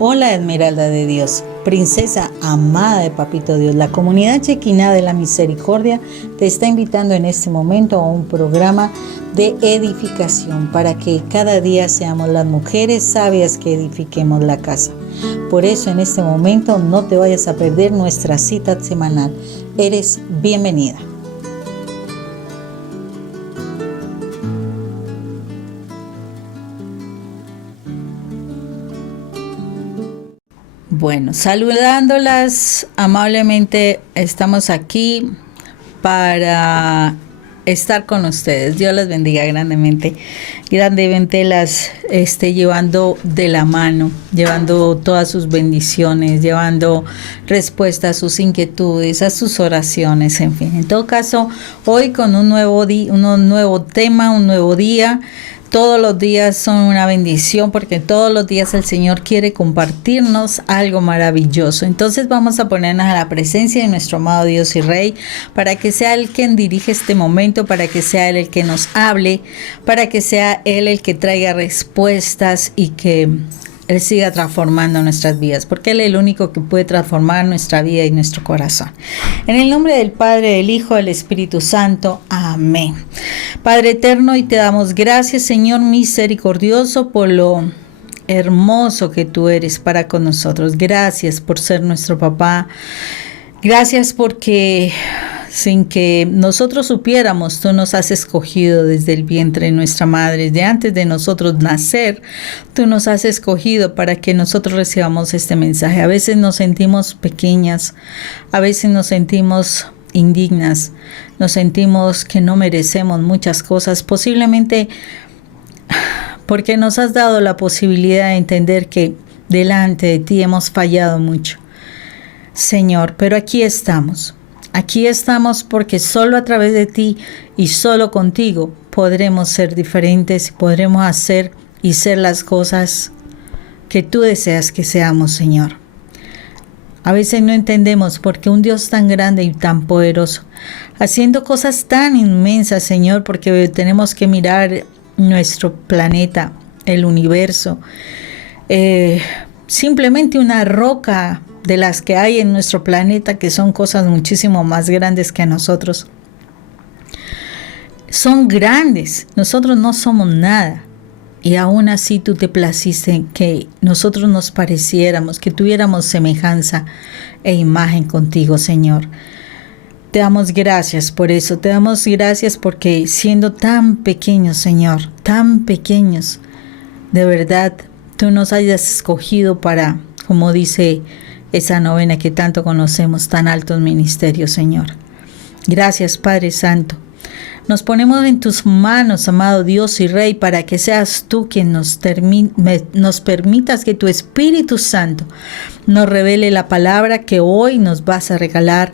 Hola Esmeralda de Dios, princesa amada de Papito Dios. La comunidad Chequiná de la Misericordia te está invitando en este momento a un programa de edificación para que cada día seamos las mujeres sabias que edifiquemos la casa. Por eso en este momento no te vayas a perder nuestra cita semanal. Eres bienvenida. Bueno, saludándolas amablemente, estamos aquí para estar con ustedes. Dios las bendiga grandemente las esté llevando de la mano, llevando todas sus bendiciones, llevando respuestas a sus inquietudes, a sus oraciones, en fin. En todo caso, hoy con un nuevo tema, un nuevo día. Todos los días son una bendición porque todos los días el Señor quiere compartirnos algo maravilloso. Entonces vamos a ponernos a la presencia de nuestro amado Dios y Rey para que sea Él quien dirige este momento, para que sea Él el que nos hable, para que sea Él el que traiga respuestas y que Él siga transformando nuestras vidas, porque Él es el único que puede transformar nuestra vida y nuestro corazón. En el nombre del Padre, del Hijo, del Espíritu Santo. Amén. Padre eterno, y te damos gracias, Señor misericordioso, por lo hermoso que tú eres para con nosotros. Gracias por ser nuestro papá. Gracias porque sin que nosotros supiéramos, tú nos has escogido desde el vientre de nuestra madre, desde antes de nosotros nacer, tú nos has escogido para que nosotros recibamos este mensaje. A veces nos sentimos pequeñas, a veces nos sentimos indignas, nos sentimos que no merecemos muchas cosas, posiblemente porque nos has dado la posibilidad de entender que delante de ti hemos fallado mucho, Señor, pero aquí estamos. Aquí estamos porque solo a través de ti y solo contigo podremos ser diferentes, podremos hacer y ser las cosas que tú deseas que seamos, Señor. A veces no entendemos por qué un Dios tan grande y tan poderoso, haciendo cosas tan inmensas, Señor, porque tenemos que mirar nuestro planeta, el universo, simplemente una roca de las que hay en nuestro planeta, que son cosas muchísimo más grandes que nosotros. Son grandes, nosotros no somos nada. Y aún así tú te placiste en que nosotros nos pareciéramos, que tuviéramos semejanza e imagen contigo, Señor. Te damos gracias por eso, te damos gracias porque siendo tan pequeños, Señor, tan pequeños, de verdad, tú nos hayas escogido para, como dice esa novena que tanto conocemos, tan altos ministerios, Señor. Gracias, Padre Santo. Nos ponemos en tus manos, amado Dios y Rey, para que seas tú quien nos permitas que tu Espíritu Santo nos revele la palabra que hoy nos vas a regalar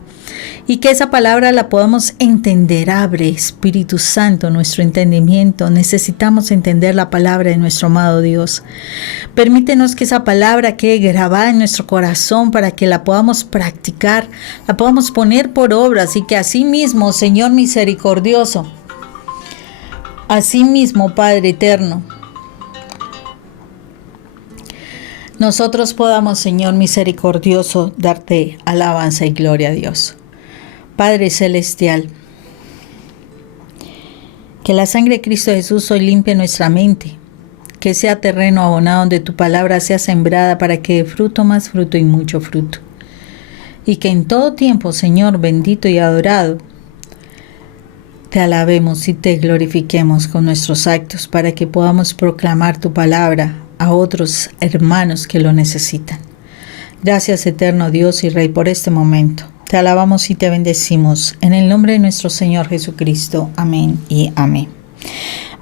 y que esa palabra la podamos entender. Abre, Espíritu Santo, nuestro entendimiento. Necesitamos entender la palabra de nuestro amado Dios. Permítenos que esa palabra quede grabada en nuestro corazón para que la podamos practicar, la podamos poner por obra, y que así mismo, Señor misericordioso, así mismo, Padre eterno, nosotros podamos, Señor misericordioso, darte alabanza y gloria a Dios. Padre celestial, que la sangre de Cristo Jesús hoy limpie nuestra mente, que sea terreno abonado donde tu palabra sea sembrada para que dé fruto, más fruto y mucho fruto. Y que en todo tiempo, Señor bendito y adorado, te alabemos y te glorifiquemos con nuestros actos para que podamos proclamar tu palabra a otros hermanos que lo necesitan. Gracias, eterno Dios y Rey, por este momento. Te alabamos y te bendecimos en el nombre de nuestro Señor Jesucristo. Amén y amén.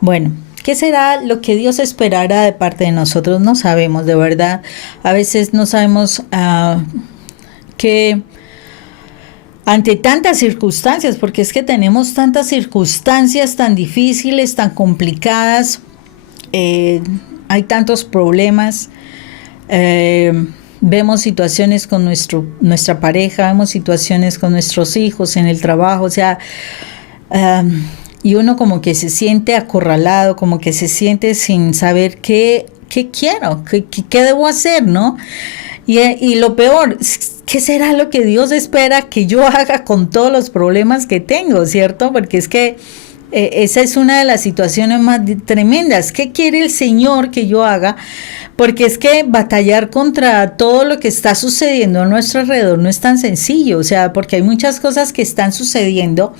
Bueno, ¿qué será lo que Dios esperará de parte de nosotros? No sabemos, de verdad. A veces no sabemos qué ante tantas circunstancias, porque es que tenemos tantas circunstancias tan difíciles, tan complicadas, hay tantos problemas, vemos situaciones con nuestra pareja, vemos situaciones con nuestros hijos en el trabajo, o sea, y uno como que se siente acorralado, como que se siente sin saber qué ¿qué quiero? ¿Qué debo hacer, no? Y lo peor, ¿qué será lo que Dios espera que yo haga con todos los problemas que tengo, cierto? Porque es que esa es una de las situaciones más tremendas. ¿Qué quiere el Señor que yo haga? Porque es que batallar contra todo lo que está sucediendo a nuestro alrededor no es tan sencillo, o sea, porque hay muchas cosas que están sucediendo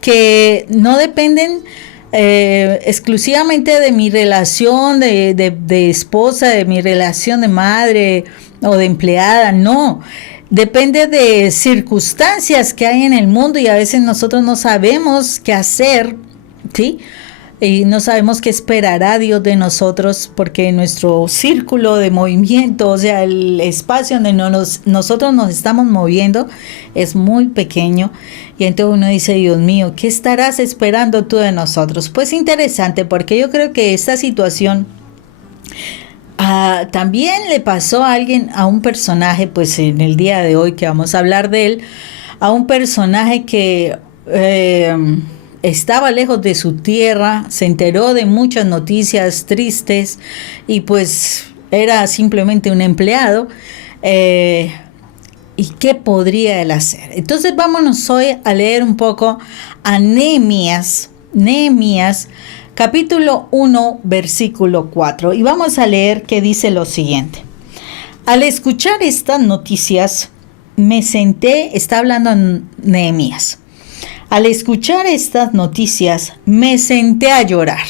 que no dependen exclusivamente de mi relación de esposa, de mi relación de madre o de empleada, no. Depende de circunstancias que hay en el mundo y a veces nosotros no sabemos qué hacer, ¿sí? Y no sabemos qué esperará Dios de nosotros porque nuestro círculo de movimiento, o sea, el espacio donde nosotros nos estamos moviendo es muy pequeño. Y entonces uno dice, Dios mío, ¿qué estarás esperando tú de nosotros? Pues interesante, porque yo creo que esta situación también le pasó a un personaje, pues en el día de hoy que vamos a hablar de él, a un personaje que estaba lejos de su tierra, se enteró de muchas noticias tristes y pues era simplemente un empleado. ¿Y qué podría él hacer? Entonces vámonos hoy a leer un poco a Nehemías, capítulo 1, versículo 4. Y vamos a leer que dice lo siguiente. Al escuchar estas noticias, me senté, está hablando Nehemías. Al escuchar estas noticias, me senté a llorar.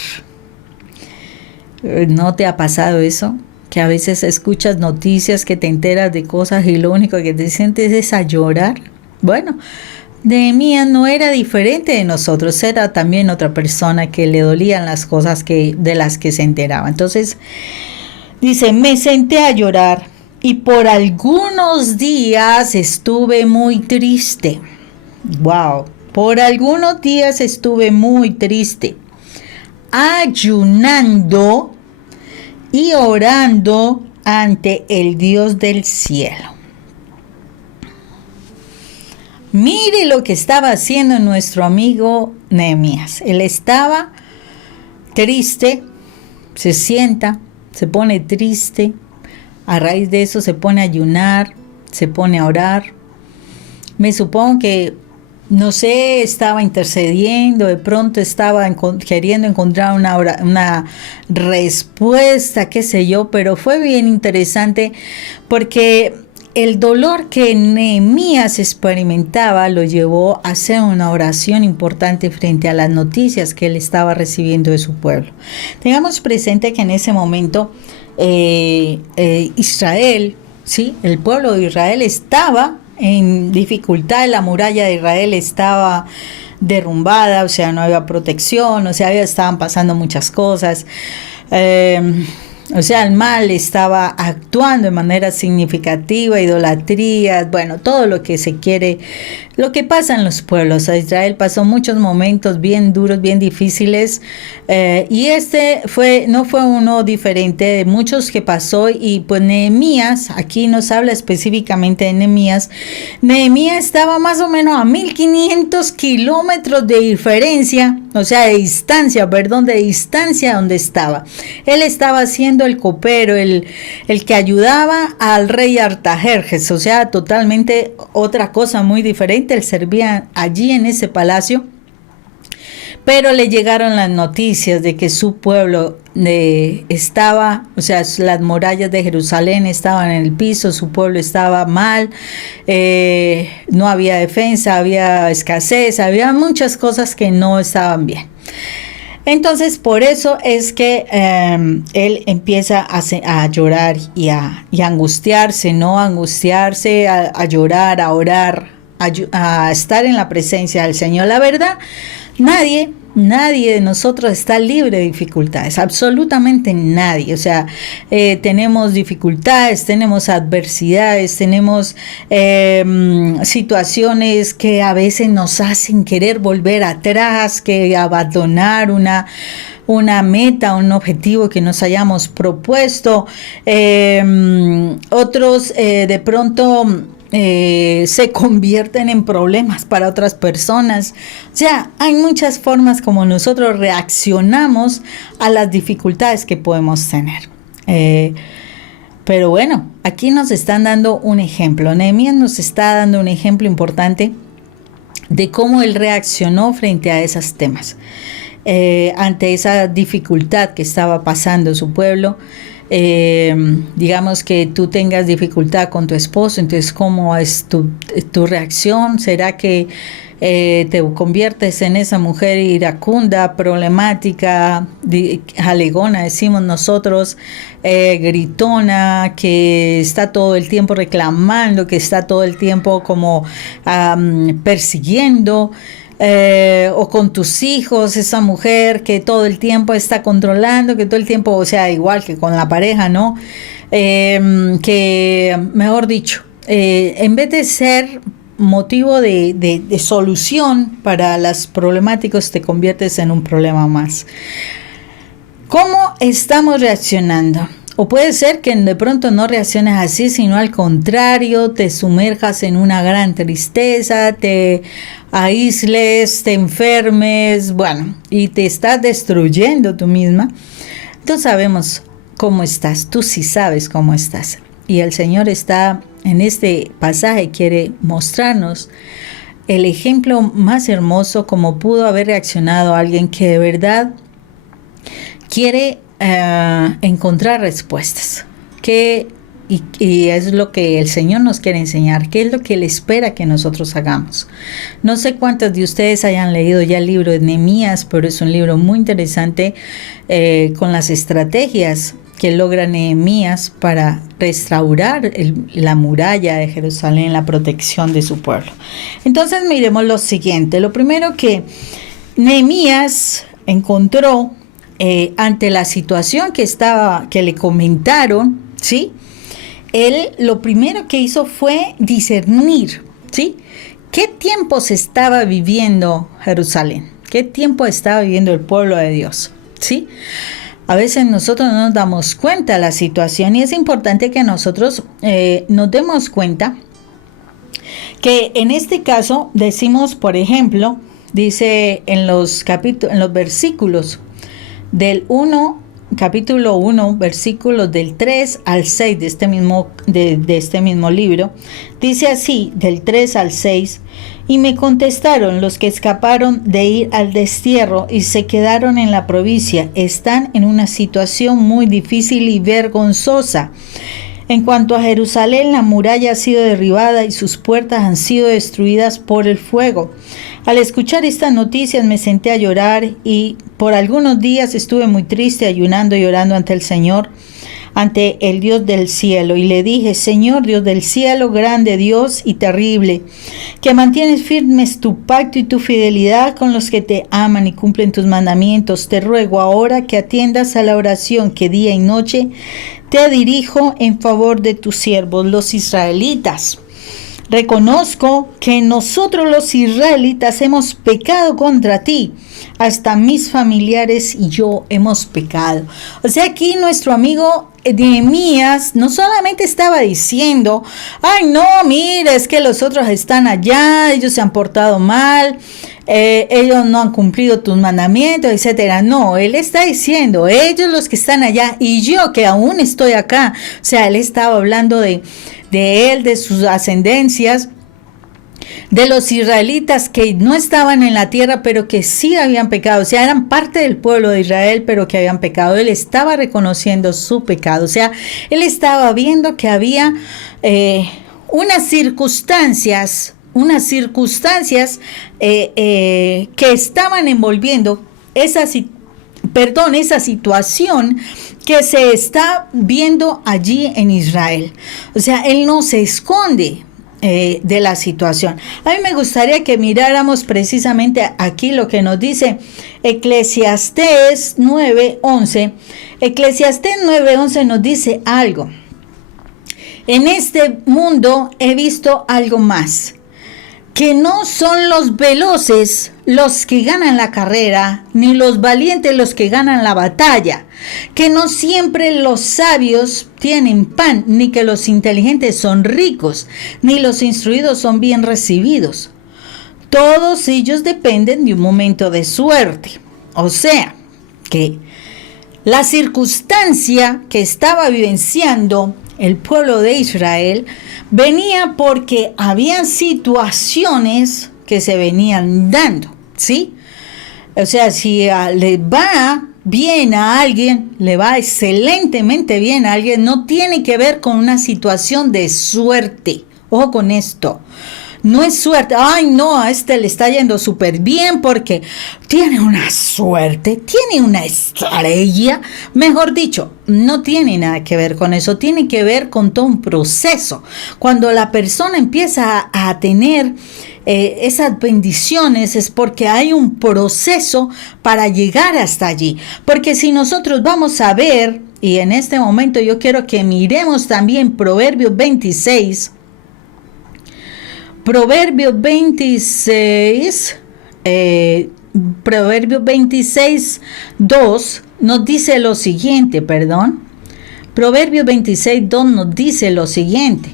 ¿No te ha pasado eso? Que a veces escuchas noticias, que te enteras de cosas y lo único que te sientes es a llorar. Bueno, Nehemías no era diferente de nosotros, era también otra persona que le dolían las cosas de las que se enteraba. Entonces, dice, me senté a llorar y por algunos días estuve muy triste. Wow. Por algunos días estuve muy triste, ayunando y orando ante el Dios del cielo. Mire lo que estaba haciendo nuestro amigo Nehemías. Él estaba triste, se sienta, se pone triste, a raíz de eso se pone a ayunar, se pone a orar. Me supongo que no sé, estaba intercediendo, de pronto estaba queriendo encontrar una respuesta, qué sé yo, pero fue bien interesante porque el dolor que Nehemías experimentaba lo llevó a hacer una oración importante frente a las noticias que él estaba recibiendo de su pueblo. Tengamos presente que en ese momento Israel, ¿sí? El pueblo de Israel estaba en dificultad, la muralla de Israel estaba derrumbada, o sea, no había protección, o sea, estaban pasando muchas cosas. O sea, el mal estaba actuando de manera significativa, idolatrías, bueno, todo lo que se quiere, lo que pasa en los pueblos. A Israel pasó muchos momentos bien duros, bien difíciles, y este no fue uno diferente de muchos que pasó. Y pues Nehemías, aquí nos habla específicamente de Nehemías. Nehemías estaba más o menos a 1500 kilómetros de diferencia, o sea, de distancia donde estaba. Él estaba haciendo el copero, el que ayudaba al rey Artajerjes, o sea, totalmente otra cosa muy diferente. Él servía allí en ese palacio, pero le llegaron las noticias de que su pueblo estaba, o sea, las murallas de Jerusalén estaban en el piso, su pueblo estaba mal, no había defensa, había escasez, había muchas cosas que no estaban bien. Entonces, por eso es que él empieza a llorar y a angustiarse, ¿no? A angustiarse, a llorar, a orar, a estar en la presencia del Señor. La verdad, nadie de nosotros está libre de dificultades, absolutamente nadie. O sea, tenemos dificultades, tenemos adversidades, tenemos situaciones que a veces nos hacen querer volver atrás, que abandonar una meta, un objetivo que nos hayamos propuesto. Otros de pronto se convierten en problemas para otras personas. O sea, hay muchas formas como nosotros reaccionamos a las dificultades que podemos tener. Pero bueno, aquí nos están dando un ejemplo. Nehemías nos está dando un ejemplo importante de cómo él reaccionó frente a esos temas, ante esa dificultad que estaba pasando su pueblo. Digamos que tú tengas dificultad con tu esposo, entonces ¿cómo es tu reacción? ¿Será que te conviertes en esa mujer iracunda, problemática, jalegona, decimos nosotros, gritona, que está todo el tiempo reclamando, que está todo el tiempo como persiguiendo? O con tus hijos, esa mujer que todo el tiempo está controlando, que todo el tiempo, o sea, igual que con la pareja, ¿no? Que, mejor dicho, en vez de ser motivo de solución para las problemáticas, te conviertes en un problema más. ¿Cómo estamos reaccionando? O puede ser que de pronto no reacciones así, sino al contrario, te sumerjas en una gran tristeza, te aísles, te enfermes, bueno, y te estás destruyendo tú misma. Tú sabemos cómo estás, tú sí sabes cómo estás. Y el Señor está en este pasaje, quiere mostrarnos el ejemplo más hermoso como pudo haber reaccionado alguien que de verdad quiere encontrar respuestas. Y es lo que el Señor nos quiere enseñar, qué es lo que Él espera que nosotros hagamos. No sé cuántos de ustedes hayan leído ya el libro de Nehemías, pero es un libro muy interesante con las estrategias que logra Nehemías para restaurar la muralla de Jerusalén, la protección de su pueblo. Entonces miremos lo siguiente. Lo primero que Nehemías encontró ante la situación que le comentaron, ¿sí? Él lo primero que hizo fue discernir, ¿sí? ¿Qué tiempo se estaba viviendo Jerusalén? ¿Qué tiempo estaba viviendo el pueblo de Dios? ¿Sí? A veces nosotros no nos damos cuenta de la situación y es importante que nosotros nos demos cuenta que en este caso decimos, por ejemplo, dice en los versículos del 1, capítulo 1, versículos del 3 al 6 de este mismo libro, dice así, del 3 al 6, y me contestaron los que escaparon de ir al destierro y se quedaron en la provincia, están en una situación muy difícil y vergonzosa. En cuanto a Jerusalén, la muralla ha sido derribada y sus puertas han sido destruidas por el fuego. Al escuchar estas noticias me senté a llorar y por algunos días estuve muy triste, ayunando y orando ante el Señor, ante el Dios del cielo. Y le dije, Señor Dios del cielo, grande Dios y terrible, que mantienes firmes tu pacto y tu fidelidad con los que te aman y cumplen tus mandamientos. Te ruego ahora que atiendas a la oración que día y noche te dirijo en favor de tus siervos, los israelitas. Reconozco que nosotros los israelitas hemos pecado contra ti, hasta mis familiares y yo hemos pecado. O sea, aquí nuestro amigo Nehemías no solamente estaba diciendo, ay no, mira, es que los otros están allá, ellos se han portado mal, ellos no han cumplido tus mandamientos, etcétera. No, él está diciendo, ellos los que están allá y yo que aún estoy acá. O sea, él estaba hablando de él, de sus ascendencias, de los israelitas que no estaban en la tierra, pero que sí habían pecado. O sea, eran parte del pueblo de Israel, pero que habían pecado. Él estaba reconociendo su pecado. O sea, él estaba viendo que había unas circunstancias que estaban envolviendo esa situación que se está viendo allí en Israel. O sea, él no se esconde de la situación. A mí me gustaría que miráramos precisamente aquí lo que nos dice Eclesiastés 9:11. Eclesiastés 9:11 nos dice algo. En este mundo he visto algo más, que no son los veloces los que ganan la carrera, ni los valientes los que ganan la batalla, que no siempre los sabios tienen pan, ni que los inteligentes son ricos, ni los instruidos son bien recibidos. Todos ellos dependen de un momento de suerte. O sea, que La circunstancia que estaba vivenciando el pueblo de Israel venía porque habían situaciones que se venían dando, ¿sí? O sea, si le va bien a alguien, le va excelentemente bien a alguien, no tiene que ver con una situación de suerte. Ojo con esto. No es suerte, ay no, a este le está yendo súper bien porque tiene una suerte, tiene una estrella. Mejor dicho, no tiene nada que ver con eso, tiene que ver con todo un proceso. Cuando la persona empieza a tener esas bendiciones es porque hay un proceso para llegar hasta allí. Porque si nosotros vamos a ver, y en este momento yo quiero que miremos también Proverbios 26, Proverbios 26, 2 nos dice lo siguiente, Proverbios 26, 2 nos dice lo siguiente.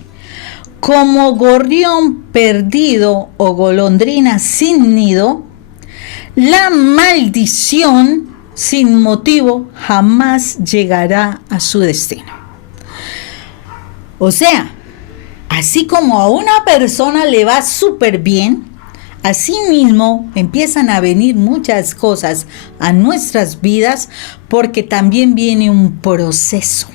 Como gorrión perdido o golondrina sin nido, la maldición sin motivo jamás llegará a su destino. O sea, así como a una persona le va súper bien, así mismo empiezan a venir muchas cosas a nuestras vidas porque también viene un proceso,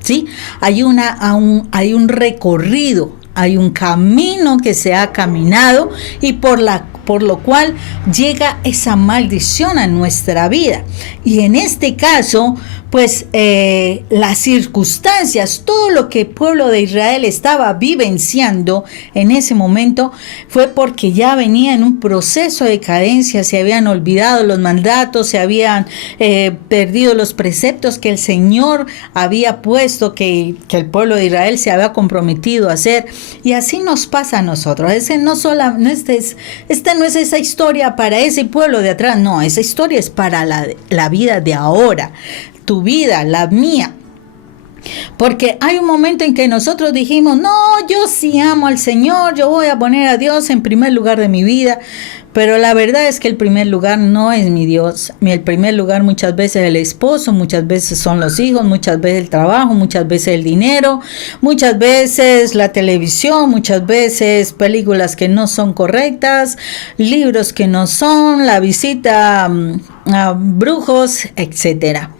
¿sí? Hay un recorrido, hay un camino que se ha caminado y por lo cual llega esa maldición a nuestra vida. Y en este caso, pues las circunstancias, todo lo que el pueblo de Israel estaba vivenciando en ese momento fue porque ya venía en un proceso de cadencia, se habían olvidado los mandatos, se habían perdido los preceptos que el Señor había puesto, que el pueblo de Israel se había comprometido a hacer. Y así nos pasa a nosotros. Esta no es esa historia para ese pueblo de atrás, no, esa historia es para la vida de ahora. Tu vida, la mía. Porque hay un momento en que nosotros dijimos, no, yo sí amo al Señor, yo voy a poner a Dios en primer lugar de mi vida, pero la verdad es que el primer lugar no es mi Dios. El primer lugar muchas veces es el esposo, muchas veces son los hijos, muchas veces el trabajo, muchas veces el dinero, muchas veces la televisión, muchas veces películas que no son correctas, libros que no son, la visita a brujos, etcétera.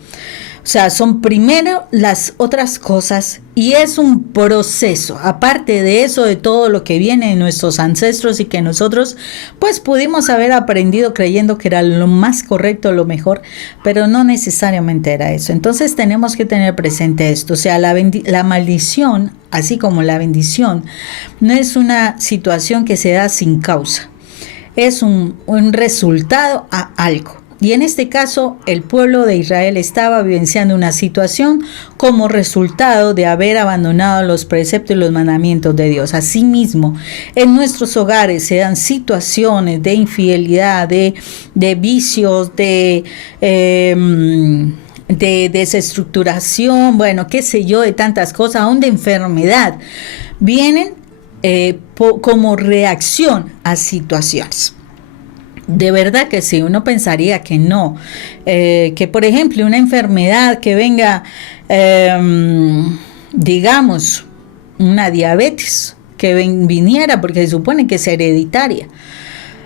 O sea, son primero las otras cosas y es un proceso. Aparte de eso, de todo lo que viene de nuestros ancestros y que nosotros pues pudimos haber aprendido creyendo que era lo más correcto, lo mejor, pero no necesariamente era eso. Entonces tenemos que tener presente esto. O sea, la maldición, así como la bendición, no es una situación que se da sin causa. Es un resultado a algo. Y en este caso, el pueblo de Israel estaba vivenciando una situación como resultado de haber abandonado los preceptos y los mandamientos de Dios. Asimismo, en nuestros hogares se dan situaciones de infidelidad, de vicios, de desestructuración, bueno, qué sé yo, de tantas cosas, aún de enfermedad. Vienen como reacción a situaciones. De verdad que sí, uno pensaría que no, que por ejemplo una enfermedad que venga, digamos, una diabetes que viniera, porque se supone que es hereditaria,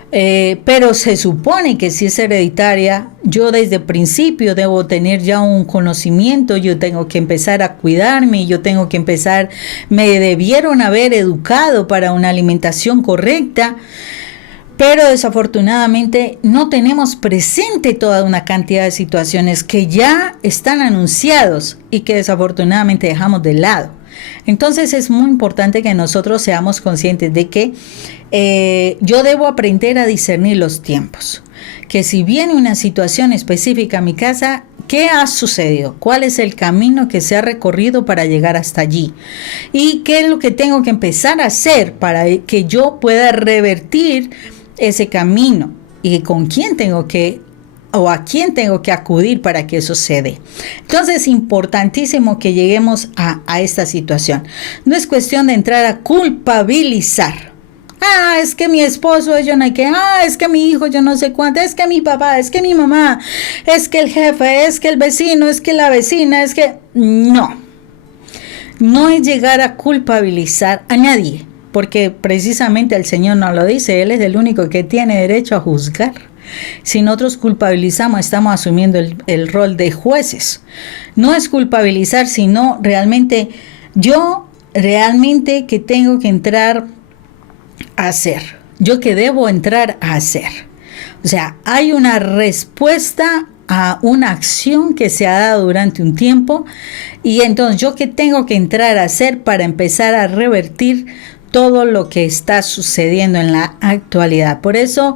pero se supone que si es hereditaria, yo desde el principio debo tener ya un conocimiento, yo tengo que empezar a cuidarme, yo tengo que empezar, me debieron haber educado para una alimentación correcta. Pero desafortunadamente no tenemos presente toda una cantidad de situaciones que ya están anunciados y que desafortunadamente dejamos de lado. Entonces es muy importante que nosotros seamos conscientes de que yo debo aprender a discernir los tiempos. Que si viene una situación específica a mi casa, ¿qué ha sucedido? ¿Cuál es el camino que se ha recorrido para llegar hasta allí? ¿Y qué es lo que tengo que empezar a hacer para que yo pueda revertir ese camino? ¿Y con quién tengo que o a quién tengo que acudir para que eso se dé? Entonces es importantísimo que lleguemos a esta situación. No es cuestión de entrar a culpabilizar Es que mi esposo, yo no hay que, es que mi hijo, yo no sé cuánto, es que mi papá, es que mi mamá, es que el jefe, es que el vecino, es que la vecina, es que... No es llegar a culpabilizar a nadie, porque precisamente el Señor nos lo dice, Él es el único que tiene derecho a juzgar. Si nosotros culpabilizamos, estamos asumiendo el rol de jueces. No es culpabilizar, sino realmente que tengo que entrar a hacer. Yo que debo entrar a hacer. O sea, hay una respuesta a una acción que se ha dado durante un tiempo y entonces yo que tengo que entrar a hacer para empezar a revertir todo lo que está sucediendo en la actualidad. Por eso,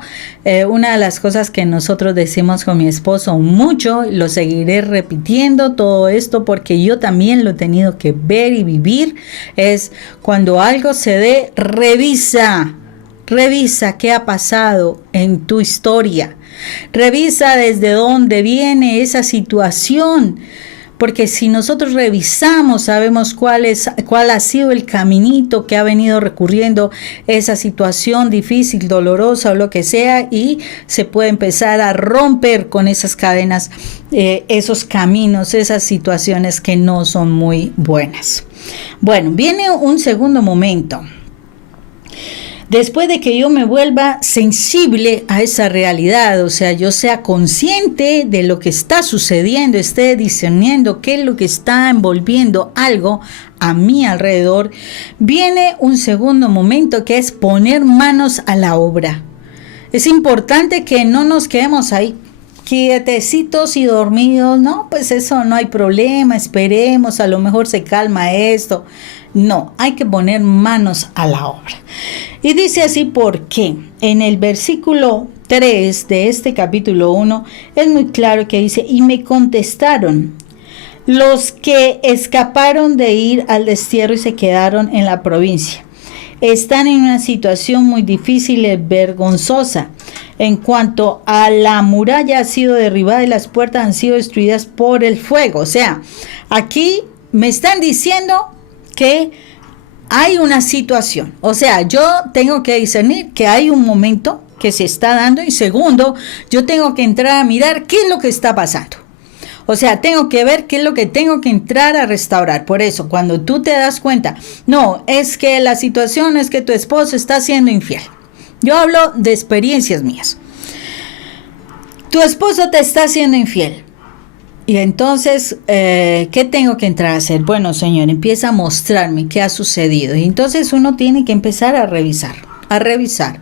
una de las cosas que nosotros decimos con mi esposo mucho, lo seguiré repitiendo todo esto porque yo también lo he tenido que ver y vivir, es cuando algo se dé, revisa qué ha pasado en tu historia. Revisa desde dónde viene esa situación. Porque si nosotros revisamos, sabemos cuál ha sido el caminito que ha venido recurriendo esa situación difícil, dolorosa o lo que sea, y se puede empezar a romper con esas cadenas, esos caminos, esas situaciones que no son muy buenas. Bueno, viene un segundo momento. Después de que yo me vuelva sensible a esa realidad, o sea, yo sea consciente de lo que está sucediendo, esté discerniendo qué es lo que está envolviendo algo a mi alrededor, viene un segundo momento que es poner manos a la obra. Es importante que no nos quedemos ahí quietecitos y dormidos, no, pues eso no hay problema, esperemos, a lo mejor se calma esto. No, hay que poner manos a la obra. Y dice así porque en el versículo 3 de este capítulo 1 es muy claro que dice, y me contestaron los que escaparon de ir al destierro y se quedaron en la provincia. Están en una situación muy difícil y vergonzosa. En cuanto a la muralla ha sido derribada y las puertas han sido destruidas por el fuego. O sea, aquí me están diciendo que hay una situación, o sea, yo tengo que discernir que hay un momento que se está dando y segundo, yo tengo que entrar a mirar qué es lo que está pasando. O sea, tengo que ver qué es lo que tengo que entrar a restaurar. Por eso, cuando tú te das cuenta, no, es que la situación es que tu esposo está siendo infiel. Yo hablo de experiencias mías. Tu esposo te está siendo infiel. Y entonces, ¿qué tengo que entrar a hacer? Bueno, Señor, empieza a mostrarme qué ha sucedido. Y entonces uno tiene que empezar a revisar.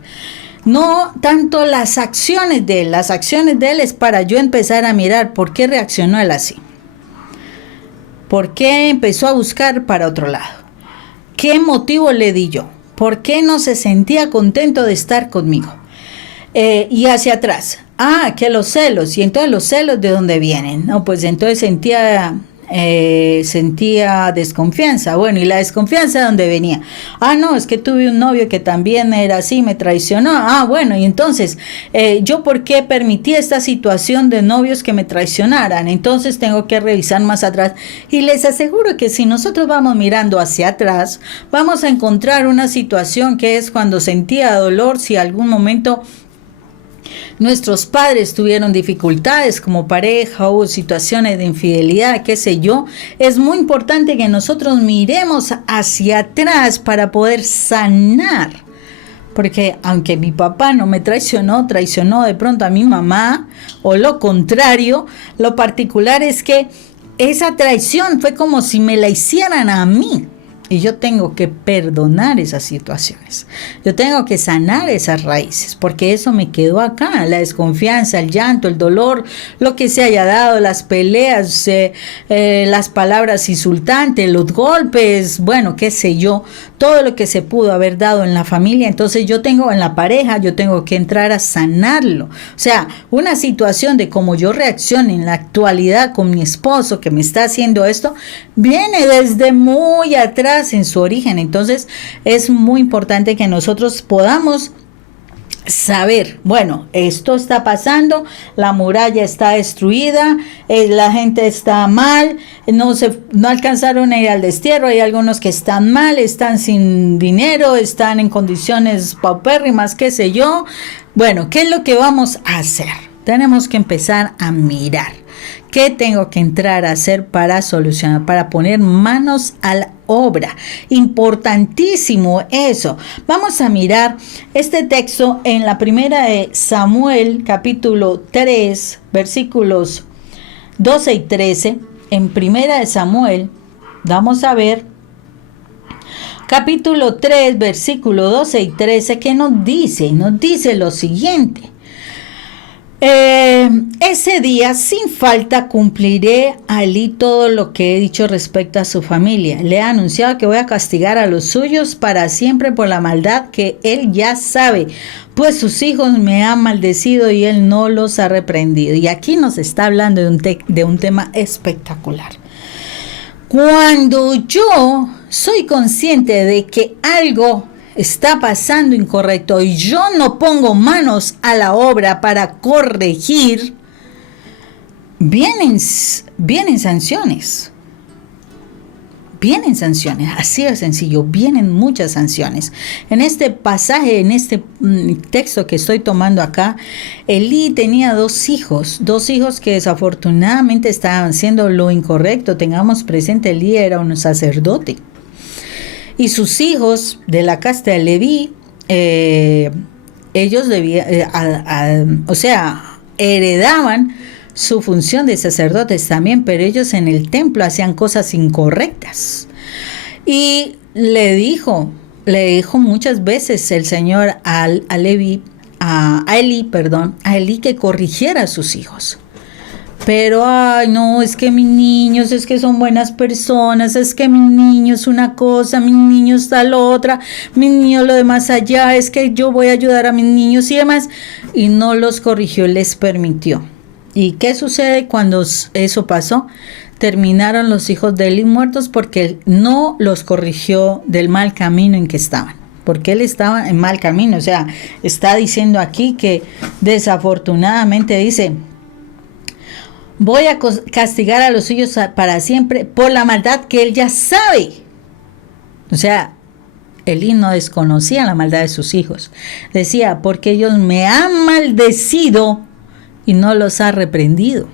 No tanto las acciones de él es para yo empezar a mirar por qué reaccionó él así. ¿Por qué empezó a buscar para otro lado? ¿Qué motivo le di yo? ¿Por qué no se sentía contento de estar conmigo? Y hacia atrás, que los celos, y entonces los celos ¿de dónde vienen? No, pues entonces sentía desconfianza. Bueno, ¿y la desconfianza de dónde venía? No, es que tuve un novio que también era así, me traicionó. Bueno, y entonces, ¿yo por qué permití esta situación de novios que me traicionaran? Entonces tengo que revisar más atrás. Y les aseguro que si nosotros vamos mirando hacia atrás, vamos a encontrar una situación que es cuando sentía dolor, si algún momento nuestros padres tuvieron dificultades como pareja o situaciones de infidelidad, qué sé yo. Es muy importante que nosotros miremos hacia atrás para poder sanar. Porque aunque mi papá no me traicionó de pronto a mi mamá, o lo contrario, lo particular es que esa traición fue como si me la hicieran a mí. Y yo tengo que perdonar esas situaciones. Yo tengo que sanar esas raíces, porque eso me quedó acá. La desconfianza, el llanto, el dolor, lo que se haya dado, las peleas, las palabras insultantes, los golpes, bueno, qué sé yo, todo lo que se pudo haber dado en la familia. Entonces en la pareja, yo tengo que entrar a sanarlo. O sea, una situación de cómo yo reacciono en la actualidad con mi esposo que me está haciendo esto, viene desde muy atrás en su origen. Entonces es muy importante que nosotros podamos saber, bueno, esto está pasando, la muralla está destruida, la gente está mal, no alcanzaron a ir al destierro, hay algunos que están mal, están sin dinero, están en condiciones paupérrimas, qué sé yo. Bueno, ¿qué es lo que vamos a hacer? Tenemos que empezar a mirar. ¿Qué tengo que entrar a hacer para solucionar, para poner manos a la obra? Importantísimo eso. Vamos a mirar este texto en la primera de Samuel, capítulo 3, versículos 12 y 13. En primera de Samuel, vamos a ver capítulo 3, versículo 12 y 13, que nos dice lo siguiente. Ese día sin falta cumpliré a Elí todo lo que he dicho respecto a su familia. Le he anunciado que voy a castigar a los suyos para siempre por la maldad que él ya sabe, pues sus hijos me han maldecido y él no los ha reprendido. Y aquí nos está hablando de un tema espectacular. Cuando yo soy consciente de que algo está pasando incorrecto y yo no pongo manos a la obra para corregir, vienen sanciones. Vienen sanciones, así de sencillo, vienen muchas sanciones. En este pasaje, en este texto que estoy tomando acá, Elí tenía dos hijos que desafortunadamente estaban haciendo lo incorrecto. Tengamos presente, Elí era un sacerdote. Y sus hijos de la casta de Leví, ellos heredaban su función de sacerdotes también, pero ellos en el templo hacían cosas incorrectas. Y le dijo muchas veces el Señor a Elí que corrigiera a sus hijos. Pero, no, es que mis niños, es que son buenas personas, es que mi niño es una cosa, mi niño está la otra, mi niño lo de más allá, es que yo voy a ayudar a mis niños y demás. Y no los corrigió, les permitió. ¿Y qué sucede cuando eso pasó? Terminaron los hijos de Elí muertos porque no los corrigió del mal camino en que estaban. Porque él estaba en mal camino. O sea, está diciendo aquí que desafortunadamente dice: voy a castigar a los suyos para siempre por la maldad que él ya sabe. O sea, Elí no desconocía la maldad de sus hijos. Decía, porque ellos me han maldecido y no los ha reprendido.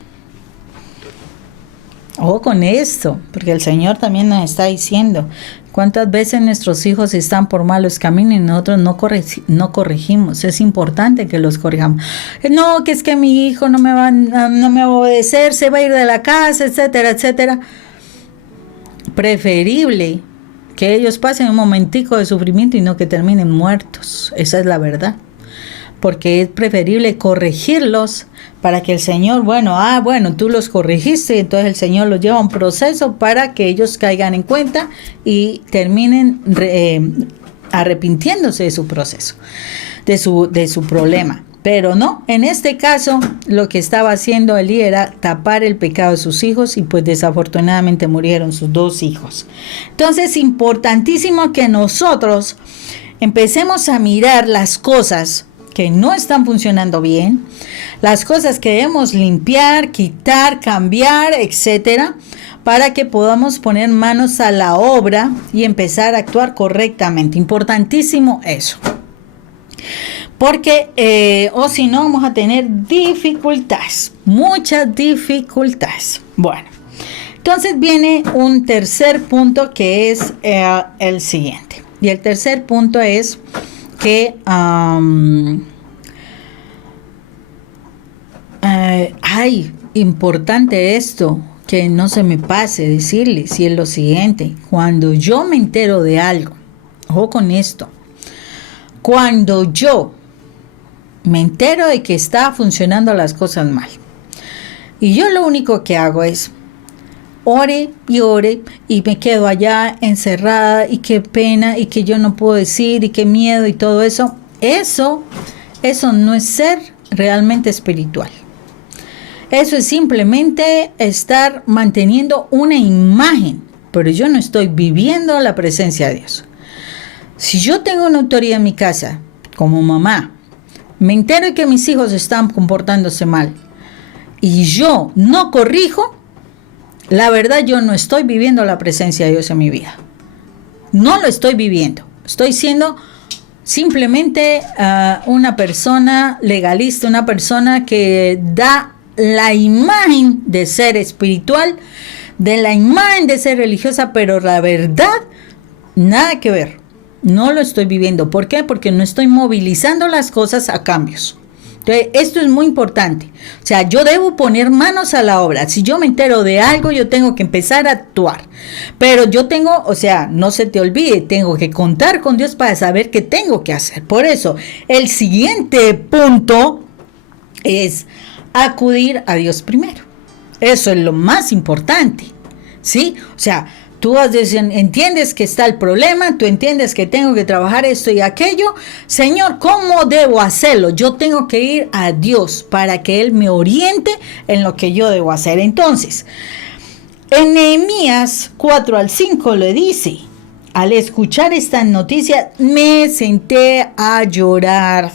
Ojo con esto, porque el Señor también nos está diciendo cuántas veces nuestros hijos están por malos caminos y nosotros no corregimos. Es importante que los corrijamos. No, que es que mi hijo no me va a obedecer, se va a ir de la casa, etcétera, etcétera. Preferible que ellos pasen un momentico de sufrimiento y no que terminen muertos. Esa es la verdad. Porque es preferible corregirlos para que el Señor, tú los corregiste, entonces el Señor los lleva a un proceso para que ellos caigan en cuenta y terminen arrepintiéndose de su proceso, de su problema. Pero no, en este caso lo que estaba haciendo Elí era tapar el pecado de sus hijos y pues desafortunadamente murieron sus dos hijos. Entonces es importantísimo que nosotros empecemos a mirar las cosas que no están funcionando bien, las cosas que debemos limpiar, quitar, cambiar, etcétera, para que podamos poner manos a la obra y empezar a actuar correctamente. Importantísimo eso. Porque o si no vamos a tener dificultades, muchas dificultades. Bueno, entonces viene un tercer punto que es el siguiente. Y el tercer punto es que importante esto, que no se me pase decirles, y es lo siguiente: cuando yo me entero de algo, ojo con esto, cuando yo me entero de que está funcionando las cosas mal, y yo lo único que hago es ore y me quedo allá encerrada y qué pena y que yo no puedo decir y qué miedo y todo eso, eso no es ser realmente espiritual. Eso es simplemente estar manteniendo una imagen, pero yo no estoy viviendo la presencia de Dios. Si yo tengo una autoridad en mi casa como mamá, me entero que mis hijos están comportándose mal y yo no corrijo, la verdad yo no estoy viviendo la presencia de Dios en mi vida. No lo estoy viviendo. Estoy siendo simplemente una persona legalista, una persona que da la imagen de ser espiritual, de la imagen de ser religiosa, pero la verdad, nada que ver. No lo estoy viviendo. ¿Por qué? Porque no estoy movilizando las cosas a cambios. Entonces, esto es muy importante. O sea, yo debo poner manos a la obra. Si yo me entero de algo, yo tengo que empezar a actuar. Pero yo tengo, o sea, no se te olvide, tengo que contar con Dios para saber qué tengo que hacer. Por eso, el siguiente punto es acudir a Dios primero. Eso es lo más importante, ¿sí? O sea, tú entiendes que está el problema, tú entiendes que tengo que trabajar esto y aquello. Señor, ¿cómo debo hacerlo? Yo tengo que ir a Dios para que Él me oriente en lo que yo debo hacer. Entonces, en Nehemías 4-5 le dice, al escuchar esta noticia, me senté a llorar.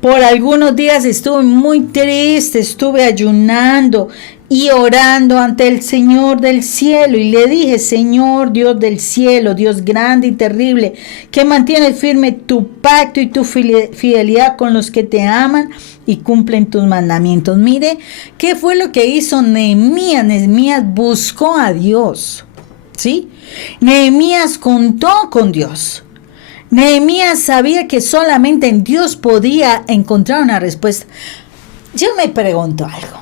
Por algunos días estuve muy triste, estuve ayunando y orando ante el Señor del cielo, y le dije: Señor Dios del cielo, Dios grande y terrible, que mantienes firme tu pacto y tu fidelidad con los que te aman y cumplen tus mandamientos. Mire, ¿qué fue lo que hizo Nehemías? Nehemías buscó a Dios, ¿sí? Nehemías contó con Dios. Nehemías sabía que solamente en Dios podía encontrar una respuesta. Yo me pregunto algo.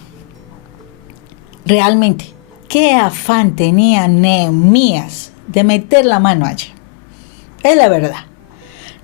Realmente, ¿qué afán tenía Nehemías de meter la mano allí? Es la verdad.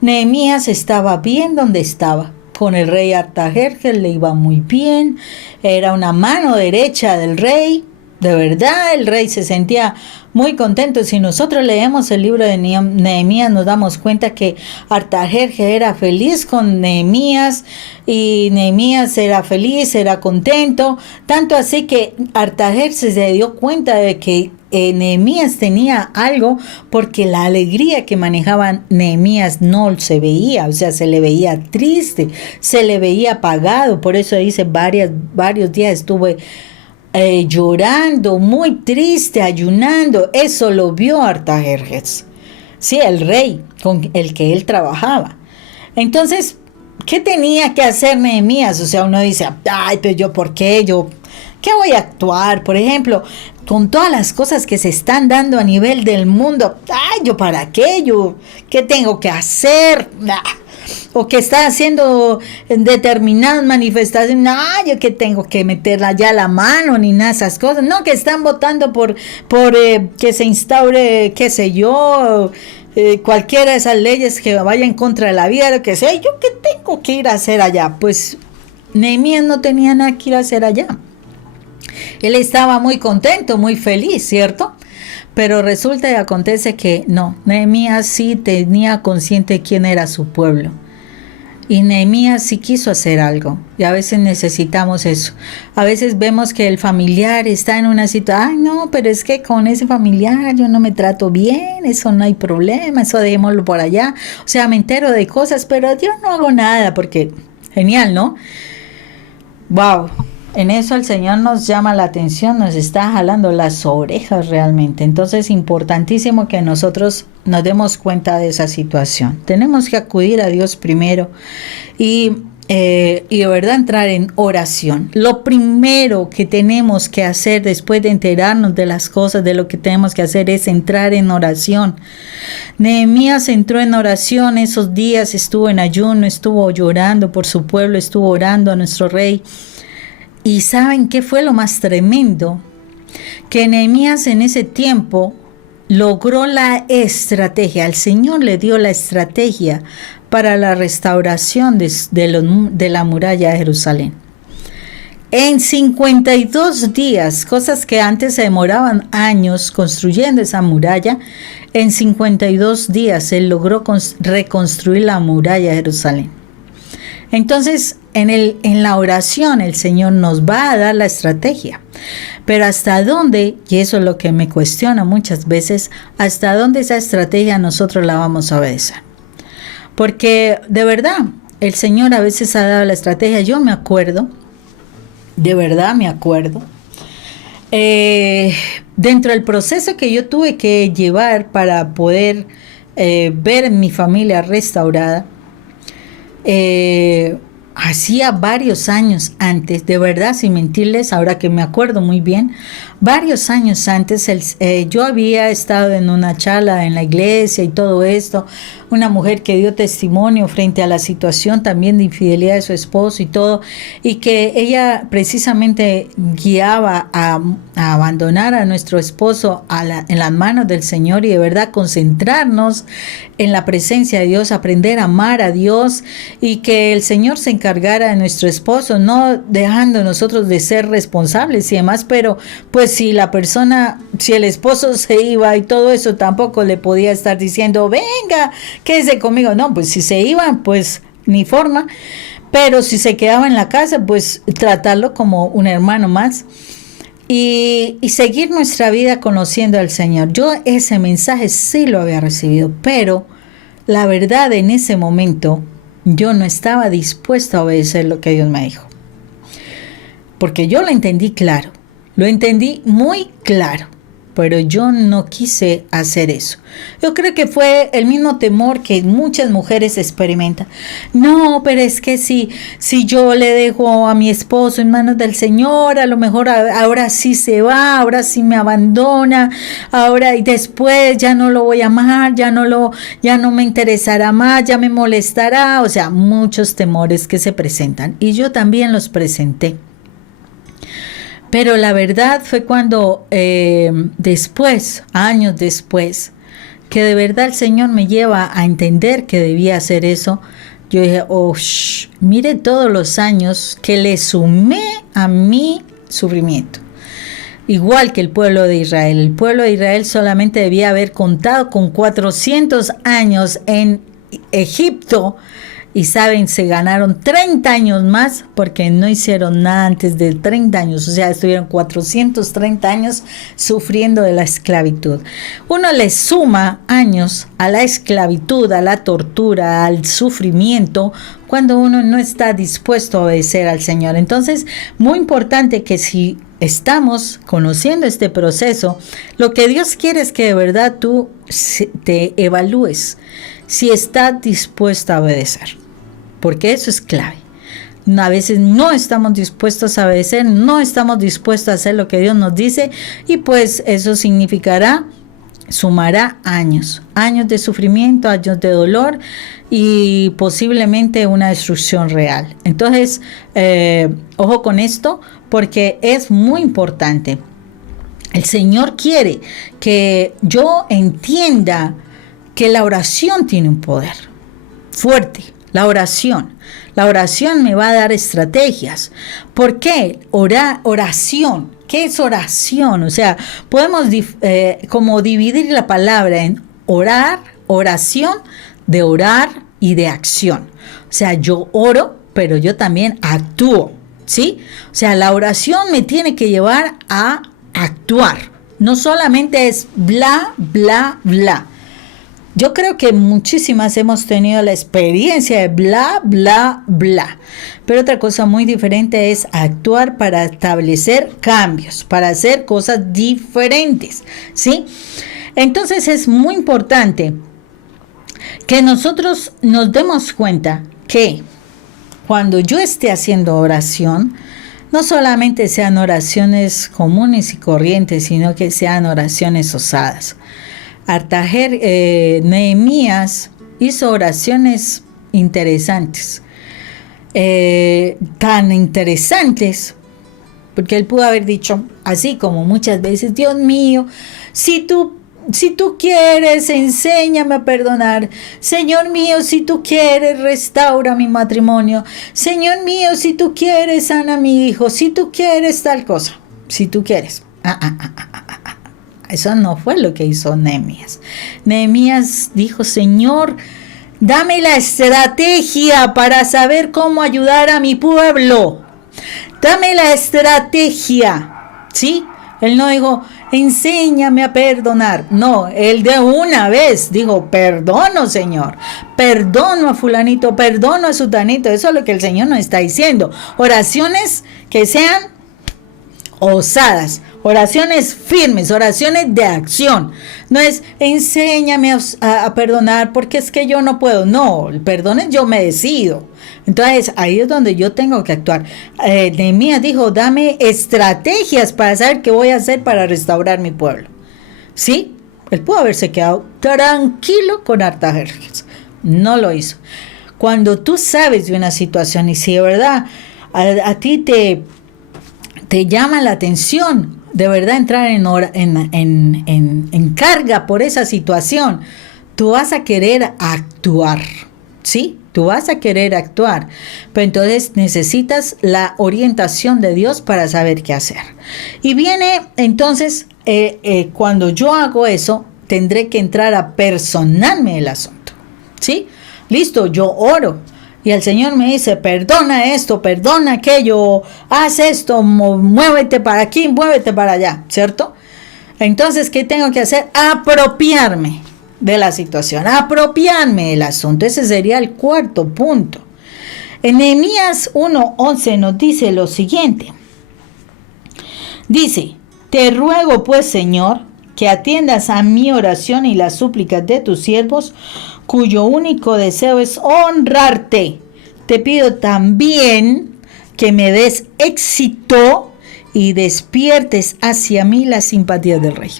Nehemías estaba bien donde estaba. Con el rey Artajerjes le iba muy bien. Era una mano derecha del rey. De verdad, el rey se sentía muy contento. Si nosotros leemos el libro de Nehemías, nos damos cuenta que Artajerjes era feliz con Nehemías y Nehemías era feliz, era contento. Tanto así que Artajerjes se dio cuenta de que Nehemías tenía algo, porque la alegría que manejaba Nehemías no se veía, o sea, se le veía triste, se le veía apagado. Por eso dice, varios días estuve llorando, muy triste, ayunando. Eso lo vio Artajerjes, sí, el rey con el que él trabajaba. Entonces, ¿qué tenía que hacer Nehemías? O sea, uno dice, ay, pero yo, ¿por qué? ¿Qué voy a actuar? Por ejemplo, con todas las cosas que se están dando a nivel del mundo, ay, ¿yo para qué? ¿Qué tengo que hacer? O que está haciendo determinadas manifestaciones, no, yo que tengo que meterla ya la mano, ni nada de esas cosas, no, que están votando por que se instaure, qué sé yo, cualquiera de esas leyes que vaya en contra de la vida, lo que sea. ¿Yo qué tengo que ir a hacer allá? Pues Nehemías no tenía nada que ir a hacer allá. Él estaba muy contento, muy feliz, ¿cierto? Pero resulta y acontece que no, Nehemías sí tenía consciente quién era su pueblo. Y Nehemías sí quiso hacer algo. Y a veces necesitamos eso. A veces vemos que el familiar está en una situación, ay no, pero es que con ese familiar yo no me trato bien, eso no hay problema, eso dejémoslo por allá. O sea, me entero de cosas, pero yo no hago nada porque, genial, ¿no? Wow. En eso el Señor nos llama la atención, nos está jalando las orejas realmente. Entonces es importantísimo que nosotros nos demos cuenta de esa situación. Tenemos que acudir a Dios primero y de verdad entrar en oración. Lo primero que tenemos que hacer después de enterarnos de las cosas, de lo que tenemos que hacer, es entrar en oración. Nehemías entró en oración esos días, estuvo en ayuno, estuvo llorando por su pueblo, estuvo orando a nuestro rey. ¿Y saben qué fue lo más tremendo? Que Nehemías en ese tiempo logró la estrategia. El Señor le dio la estrategia para la restauración de la muralla de Jerusalén. En 52 días, cosas que antes se demoraban años construyendo esa muralla, en 52 días él logró reconstruir la muralla de Jerusalén. Entonces, en la oración el Señor nos va a dar la estrategia. Pero ¿hasta dónde? Y eso es lo que me cuestiona muchas veces, ¿hasta dónde esa estrategia nosotros la vamos a obedecer? Porque de verdad, el Señor a veces ha dado la estrategia. Yo me acuerdo, de verdad me acuerdo, dentro del proceso que yo tuve que llevar para poder ver mi familia restaurada, hacía varios años antes, de verdad, sin mentirles, ahora que me acuerdo muy bien, varios años antes yo había estado en una charla en la iglesia y todo esto, una mujer que dio testimonio frente a la situación también de infidelidad de su esposo y todo, y que ella precisamente guiaba a abandonar a nuestro esposo en las manos del Señor y de verdad concentrarnos en la presencia de Dios, aprender a amar a Dios y que el Señor se encargara de nuestro esposo, no dejando nosotros de ser responsables y demás, pero pues si el esposo se iba y todo eso, tampoco le podía estar diciendo, venga, quédese conmigo. No, pues si se iban, pues ni forma, pero si se quedaba en la casa, pues tratarlo como un hermano más. Y seguir nuestra vida conociendo al Señor. Yo ese mensaje sí lo había recibido, pero la verdad en ese momento yo no estaba dispuesto a obedecer lo que Dios me dijo. Porque yo lo entendí claro, lo entendí muy claro, pero yo no quise hacer eso. Yo creo que fue el mismo temor que muchas mujeres experimentan. No, pero es que si yo le dejo a mi esposo en manos del Señor, a lo mejor ahora sí se va, ahora sí me abandona, ahora y después ya no lo voy a amar, ya no me interesará más, ya me molestará. O sea, muchos temores que se presentan y yo también los presenté. Pero la verdad fue cuando después, años después, que de verdad el Señor me lleva a entender que debía hacer eso. Yo dije, mire todos los años que le sumé a mi sufrimiento. Igual que el pueblo de Israel. El pueblo de Israel solamente debía haber contado con 400 años en Egipto. Y saben, se ganaron 30 años más porque no hicieron nada antes de 30 años. O sea, estuvieron 430 años sufriendo de la esclavitud. Uno le suma años a la esclavitud, a la tortura, al sufrimiento, cuando uno no está dispuesto a obedecer al Señor. Entonces, muy importante que si estamos conociendo este proceso, lo que Dios quiere es que de verdad tú te evalúes si estás dispuesto a obedecer. Porque eso es clave. A veces no estamos dispuestos a obedecer, no estamos dispuestos a hacer lo que Dios nos dice y pues eso sumará años de sufrimiento, años de dolor y posiblemente una destrucción real. Entonces, ojo con esto porque es muy importante. El Señor quiere que yo entienda que la oración tiene un poder fuerte. La oración me va a dar estrategias. ¿Por qué? Oración. ¿Qué es oración? O sea, podemos como dividir la palabra en oración, de orar y de acción. O sea, yo oro, pero yo también actúo, ¿sí? O sea, la oración me tiene que llevar a actuar. No solamente es bla, bla, bla. Yo creo que muchísimas hemos tenido la experiencia de bla, bla, bla. Pero otra cosa muy diferente es actuar para establecer cambios, para hacer cosas diferentes, ¿sí? Entonces es muy importante que nosotros nos demos cuenta que cuando yo esté haciendo oración, no solamente sean oraciones comunes y corrientes, sino que sean oraciones osadas. Nehemías hizo oraciones interesantes, tan interesantes, porque él pudo haber dicho, así como muchas veces, Dios mío, si tú quieres, enséñame a perdonar. Señor mío, si tú quieres, restaura mi matrimonio. Señor mío, si tú quieres, sana a mi hijo. Si tú quieres, tal cosa. Si tú quieres. Eso no fue lo que hizo Nehemías. Nehemías dijo, Señor, dame la estrategia para saber cómo ayudar a mi pueblo. Dame la estrategia, ¿sí? Él no dijo, enséñame a perdonar. No, él de una vez dijo, perdono, Señor, perdono a fulanito, perdono a sutanito. Eso es lo que el Señor nos está diciendo. Oraciones que sean osadas, oraciones firmes, oraciones de acción. No es enséñame a perdonar porque es que yo no puedo. No, el perdón es yo me decido. Entonces ahí es donde yo tengo que actuar. Nehemías dijo, dame estrategias para saber qué voy a hacer para restaurar mi pueblo. ¿Sí? Él pudo haberse quedado tranquilo con Artajerjes. No lo hizo. Cuando tú sabes de una situación y si de verdad a ti te llama la atención, de verdad entrar en carga por esa situación, tú vas a querer actuar, ¿sí? Tú vas a querer actuar, pero entonces necesitas la orientación de Dios para saber qué hacer. Y viene entonces, cuando yo hago eso, tendré que entrar a personarme el asunto, ¿sí? Listo, yo oro. Y el Señor me dice, perdona esto, perdona aquello, haz esto, muévete para aquí, muévete para allá, ¿cierto? Entonces, ¿qué tengo que hacer? Apropiarme de la situación, apropiarme del asunto. Ese sería el cuarto punto. En Nehemías 1:11 nos dice lo siguiente. Dice, te ruego pues, Señor, que atiendas a mi oración y las súplicas de tus siervos, cuyo único deseo es honrarte. Te pido también que me des éxito y despiertes hacia mí las simpatías del rey.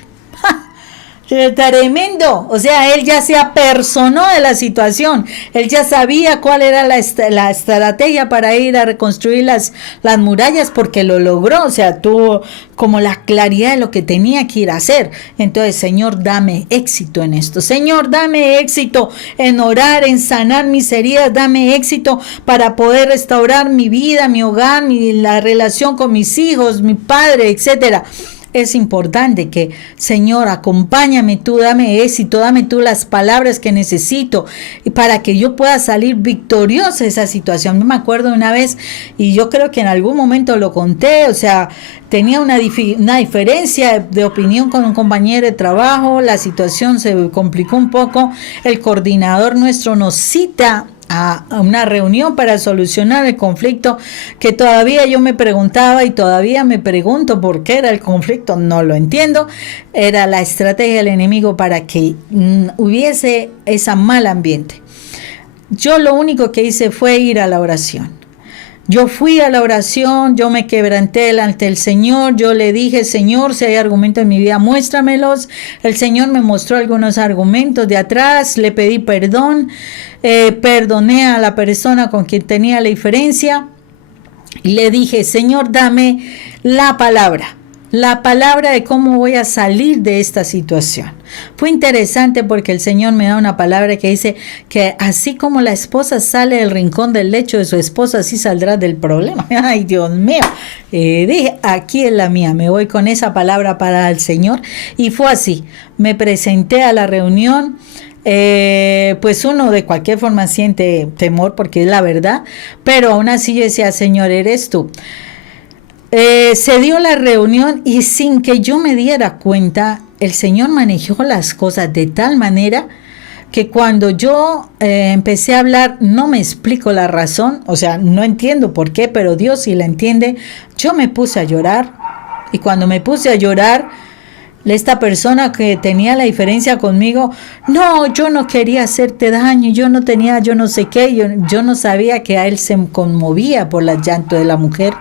Tremendo, o sea, él ya se apersonó de la situación, él ya sabía cuál era la estrategia para ir a reconstruir las murallas porque lo logró, o sea, tuvo como la claridad de lo que tenía que ir a hacer. Entonces, Señor, dame éxito en esto, Señor, dame éxito en orar, en sanar mis heridas, dame éxito para poder restaurar mi vida, mi hogar, la relación con mis hijos, mi padre, etcétera. Es importante que, Señor, acompáñame tú, dame éxito, dame tú las palabras que necesito para que yo pueda salir victoriosa de esa situación. Yo me acuerdo una vez, y yo creo que en algún momento lo conté, o sea, tenía una diferencia de opinión con un compañero de trabajo, la situación se complicó un poco, el coordinador nuestro nos cita a una reunión para solucionar el conflicto que todavía yo me preguntaba y todavía me pregunto por qué era el conflicto, no lo entiendo. Era la estrategia del enemigo para que hubiese ese mal ambiente. Yo lo único que hice fue ir a la oración. Yo fui a la oración, yo me quebranté ante el Señor, yo le dije, Señor, si hay argumentos en mi vida, muéstramelos. El Señor me mostró algunos argumentos de atrás, le pedí perdón, perdoné a la persona con quien tenía la diferencia y le dije, Señor, dame la palabra de cómo voy a salir de esta situación. Fue interesante porque el Señor me da una palabra que dice que así como la esposa sale del rincón del lecho de su esposa, así saldrá del problema. Ay, Dios mío. Dije, aquí es la mía, me voy con esa palabra para el Señor. Y fue así, me presenté a la reunión. Pues uno de cualquier forma siente temor porque es la verdad, pero aún así yo decía, Señor, eres tú. Se dio la reunión y sin que yo me diera cuenta, el Señor manejó las cosas de tal manera que cuando yo empecé a hablar, no me explico la razón, o sea, no entiendo por qué, pero Dios sí la entiende. Yo me puse a llorar y cuando me puse a llorar, esta persona que tenía la diferencia conmigo, no, yo no quería hacerte daño, yo no tenía, yo no sé qué, yo no sabía que a él se conmovía por el llanto de la mujer.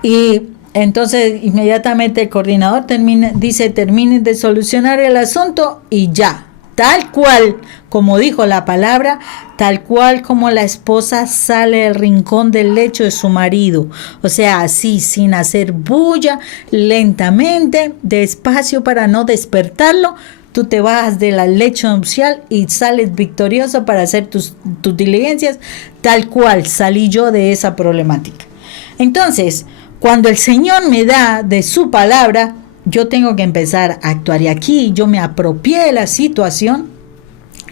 Y entonces inmediatamente el coordinador dice, terminen de solucionar el asunto y ya, tal cual como dijo la palabra, tal cual como la esposa sale del rincón del lecho de su marido, o sea, así, sin hacer bulla, lentamente, despacio para no despertarlo. Tú te vas del lecho nupcial y sales victorioso para hacer tus diligencias, tal cual salí yo de esa problemática. Entonces, cuando el Señor me da de su palabra, yo tengo que empezar a actuar. Y aquí yo me apropié de la situación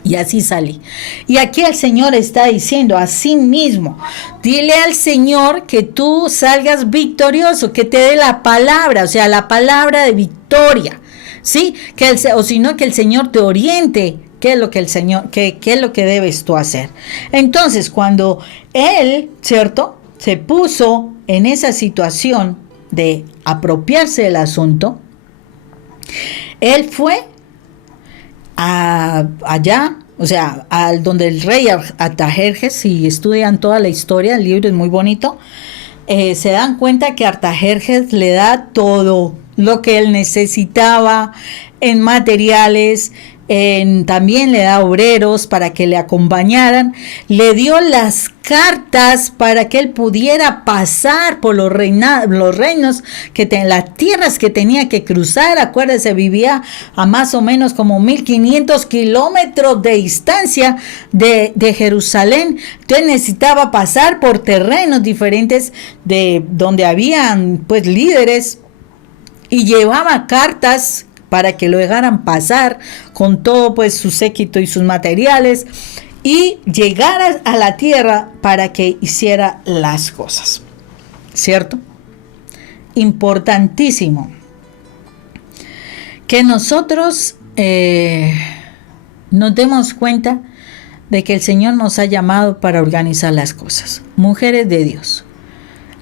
Y así salí. Y aquí el Señor está diciendo a sí mismo, dile al Señor que tú salgas victorioso, que te dé la palabra, o sea, la palabra de victoria, ¿sí? O si no, que el Señor te oriente, qué es lo que el Señor, qué es lo que debes tú hacer. Entonces, cuando Él, ¿cierto?, se puso en esa situación de apropiarse del asunto, Él fue allá, o sea, al donde el rey Artajerjes, si estudian toda la historia, el libro es muy bonito, se dan cuenta que Artajerjes le da todo lo que él necesitaba en materiales, también le da obreros para que le acompañaran, le dio las cartas para que él pudiera pasar por los reinos, las tierras que tenía que cruzar. Acuérdese, vivía a más o menos como 1500 kilómetros de distancia de Jerusalén, entonces necesitaba pasar por terrenos diferentes de donde habían pues líderes, y llevaba cartas para que lo dejaran pasar con todo pues su séquito y sus materiales y llegar a la tierra para que hiciera las cosas, ¿cierto? Importantísimo que nosotros nos demos cuenta de que el Señor nos ha llamado para organizar las cosas. Mujeres de Dios,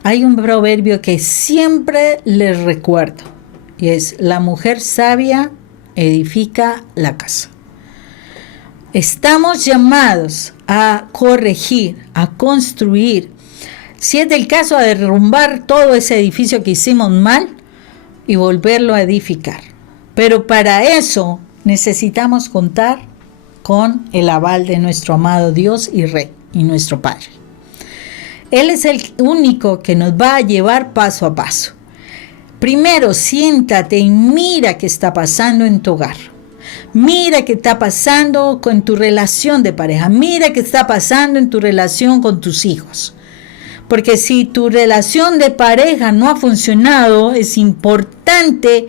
hay un proverbio que siempre les recuerdo, y es: la mujer sabia edifica la casa. Estamos llamados a corregir, a construir, si es del caso, a derrumbar todo ese edificio que hicimos mal y volverlo a edificar. Pero para eso necesitamos contar con el aval de nuestro amado Dios y Rey y nuestro Padre. Él es el único que nos va a llevar paso a paso. Primero, siéntate y mira qué está pasando en tu hogar. Mira qué está pasando con tu relación de pareja. Mira qué está pasando en tu relación con tus hijos. Porque si tu relación de pareja no ha funcionado, es importante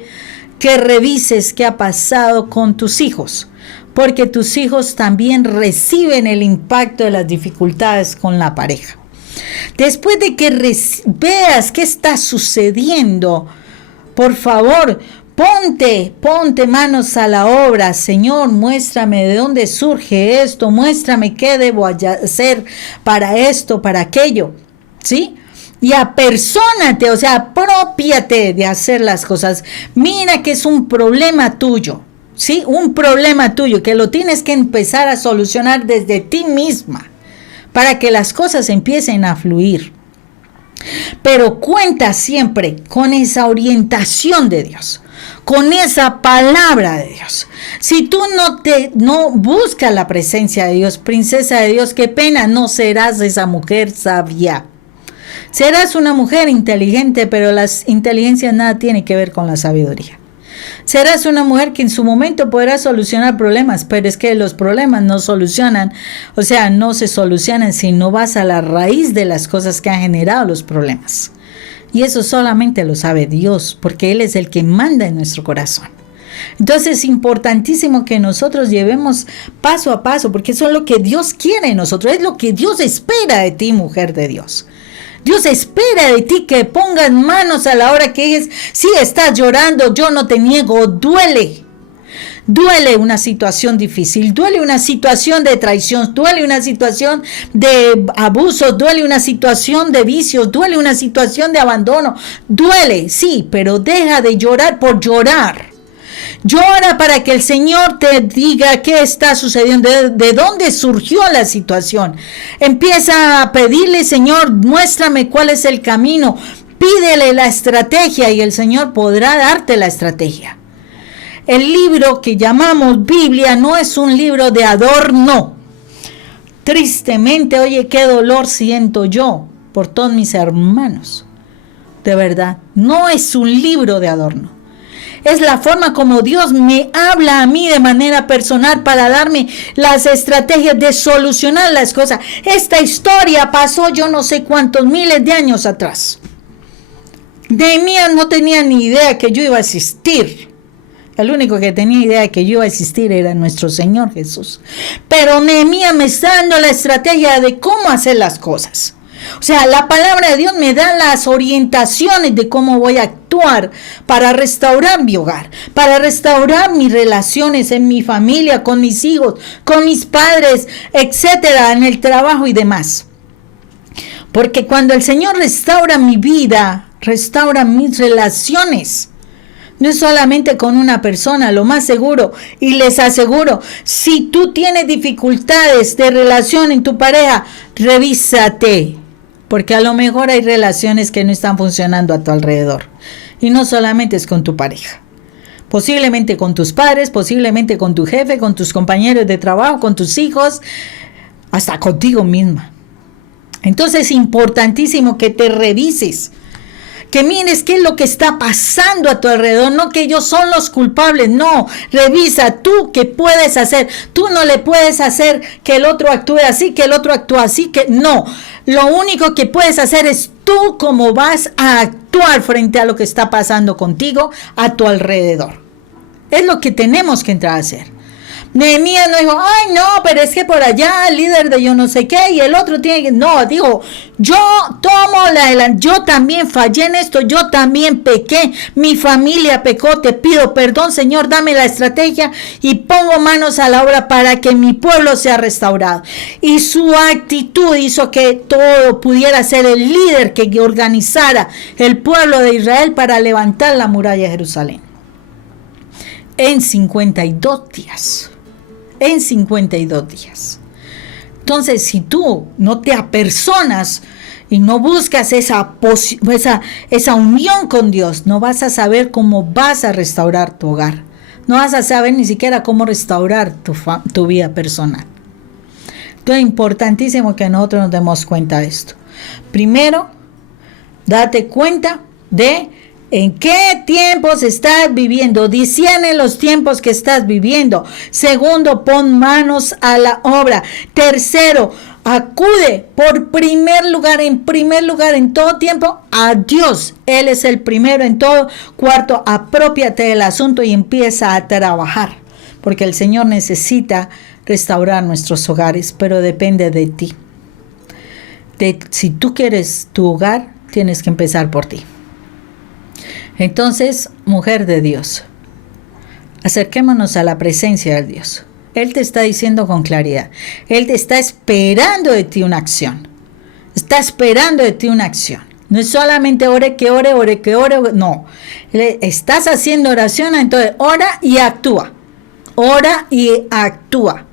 que revises qué ha pasado con tus hijos. Porque tus hijos también reciben el impacto de las dificultades con la pareja. Después de que veas qué está sucediendo, por favor, ponte manos a la obra. Señor, muéstrame de dónde surge esto, muéstrame qué debo hacer para esto, para aquello, ¿sí? Y apersónate, o sea, aprópiate de hacer las cosas. Mira que es un problema tuyo, ¿sí? Un problema tuyo que lo tienes que empezar a solucionar desde ti misma, para que las cosas empiecen a fluir. Pero cuenta siempre con esa orientación de Dios, con esa palabra de Dios. Si tú no buscas la presencia de Dios, princesa de Dios, qué pena, no serás esa mujer sabia. Serás una mujer inteligente, pero las inteligencias nada tiene que ver con la sabiduría. Serás una mujer que en su momento podrá solucionar problemas, pero es que los problemas no solucionan, o sea, no se solucionan si no vas a la raíz de las cosas que han generado los problemas. Y eso solamente lo sabe Dios, porque Él es el que manda en nuestro corazón. Entonces es importantísimo que nosotros llevemos paso a paso, porque eso es lo que Dios quiere de nosotros, es lo que Dios espera de ti, mujer de Dios. Dios espera de ti que pongas manos a la hora que es. Si estás llorando, yo no te niego, duele. Duele una situación difícil, duele una situación de traición, duele una situación de abuso, duele una situación de vicios, duele una situación de abandono. Duele, sí, pero deja de llorar por llorar. Llora para que el Señor te diga qué está sucediendo, de dónde surgió la situación. Empieza a pedirle: Señor, muéstrame cuál es el camino. Pídele la estrategia y el Señor podrá darte la estrategia. El libro que llamamos Biblia no es un libro de adorno. Tristemente, oye, qué dolor siento yo por todos mis hermanos. De verdad, no es un libro de adorno. Es la forma como Dios me habla a mí de manera personal para darme las estrategias de solucionar las cosas. Esta historia pasó yo no sé cuántos miles de años atrás. Nehemías no tenía ni idea que yo iba a existir. El único que tenía idea de que yo iba a existir era nuestro Señor Jesús. Pero Nehemías me está dando la estrategia de cómo hacer las cosas. O sea, la palabra de Dios me da las orientaciones de cómo voy a actuar para restaurar mi hogar, para restaurar mis relaciones en mi familia, con mis hijos, con mis padres, etcétera, en el trabajo y demás. Porque cuando el Señor restaura mi vida, restaura mis relaciones. No es solamente con una persona, lo más seguro, y les aseguro, si tú tienes dificultades de relación en tu pareja, revísate, porque a lo mejor hay relaciones que no están funcionando a tu alrededor, y no solamente es con tu pareja, posiblemente con tus padres, posiblemente con tu jefe, con tus compañeros de trabajo, con tus hijos, hasta contigo misma. Entonces es importantísimo que te revises, que mires qué es lo que está pasando a tu alrededor, no que ellos son los culpables, no, revisa tú qué puedes hacer. Tú no le puedes hacer que el otro actúe así, que el otro actúe así, que no. Lo único que puedes hacer es tú cómo vas a actuar frente a lo que está pasando contigo a tu alrededor. Es lo que tenemos que entrar a hacer. Nehemías no dijo, ay no, pero es que por allá el líder de yo no sé qué y el otro tiene que... No, dijo, yo tomo yo también fallé en esto, yo también pequé, mi familia pecó, te pido perdón, Señor, dame la estrategia y pongo manos a la obra para que mi pueblo sea restaurado. Y su actitud hizo que todo pudiera ser el líder que organizara el pueblo de Israel para levantar la muralla de Jerusalén. En 52 días. En 52 días. Entonces, si tú no te apersonas y no buscas esa unión con Dios, no vas a saber cómo vas a restaurar tu hogar. No vas a saber ni siquiera cómo restaurar tu vida personal. Entonces, es importantísimo que nosotros nos demos cuenta de esto. Primero, date cuenta de ¿en qué tiempos estás viviendo? Discierne los tiempos que estás viviendo. Segundo, pon manos a la obra. Tercero, acude en todo tiempo a Dios. Él es el primero en todo. Cuarto, apropiate del asunto y empieza a trabajar. Porque el Señor necesita restaurar nuestros hogares, pero depende de ti. Si tú quieres tu hogar, tienes que empezar por ti. Entonces, mujer de Dios, acerquémonos a la presencia de Dios. Él te está diciendo con claridad. Él te está esperando de ti una acción. Está esperando de ti una acción. No es solamente ore. No. Estás haciendo oración, entonces ora y actúa. Ora y actúa.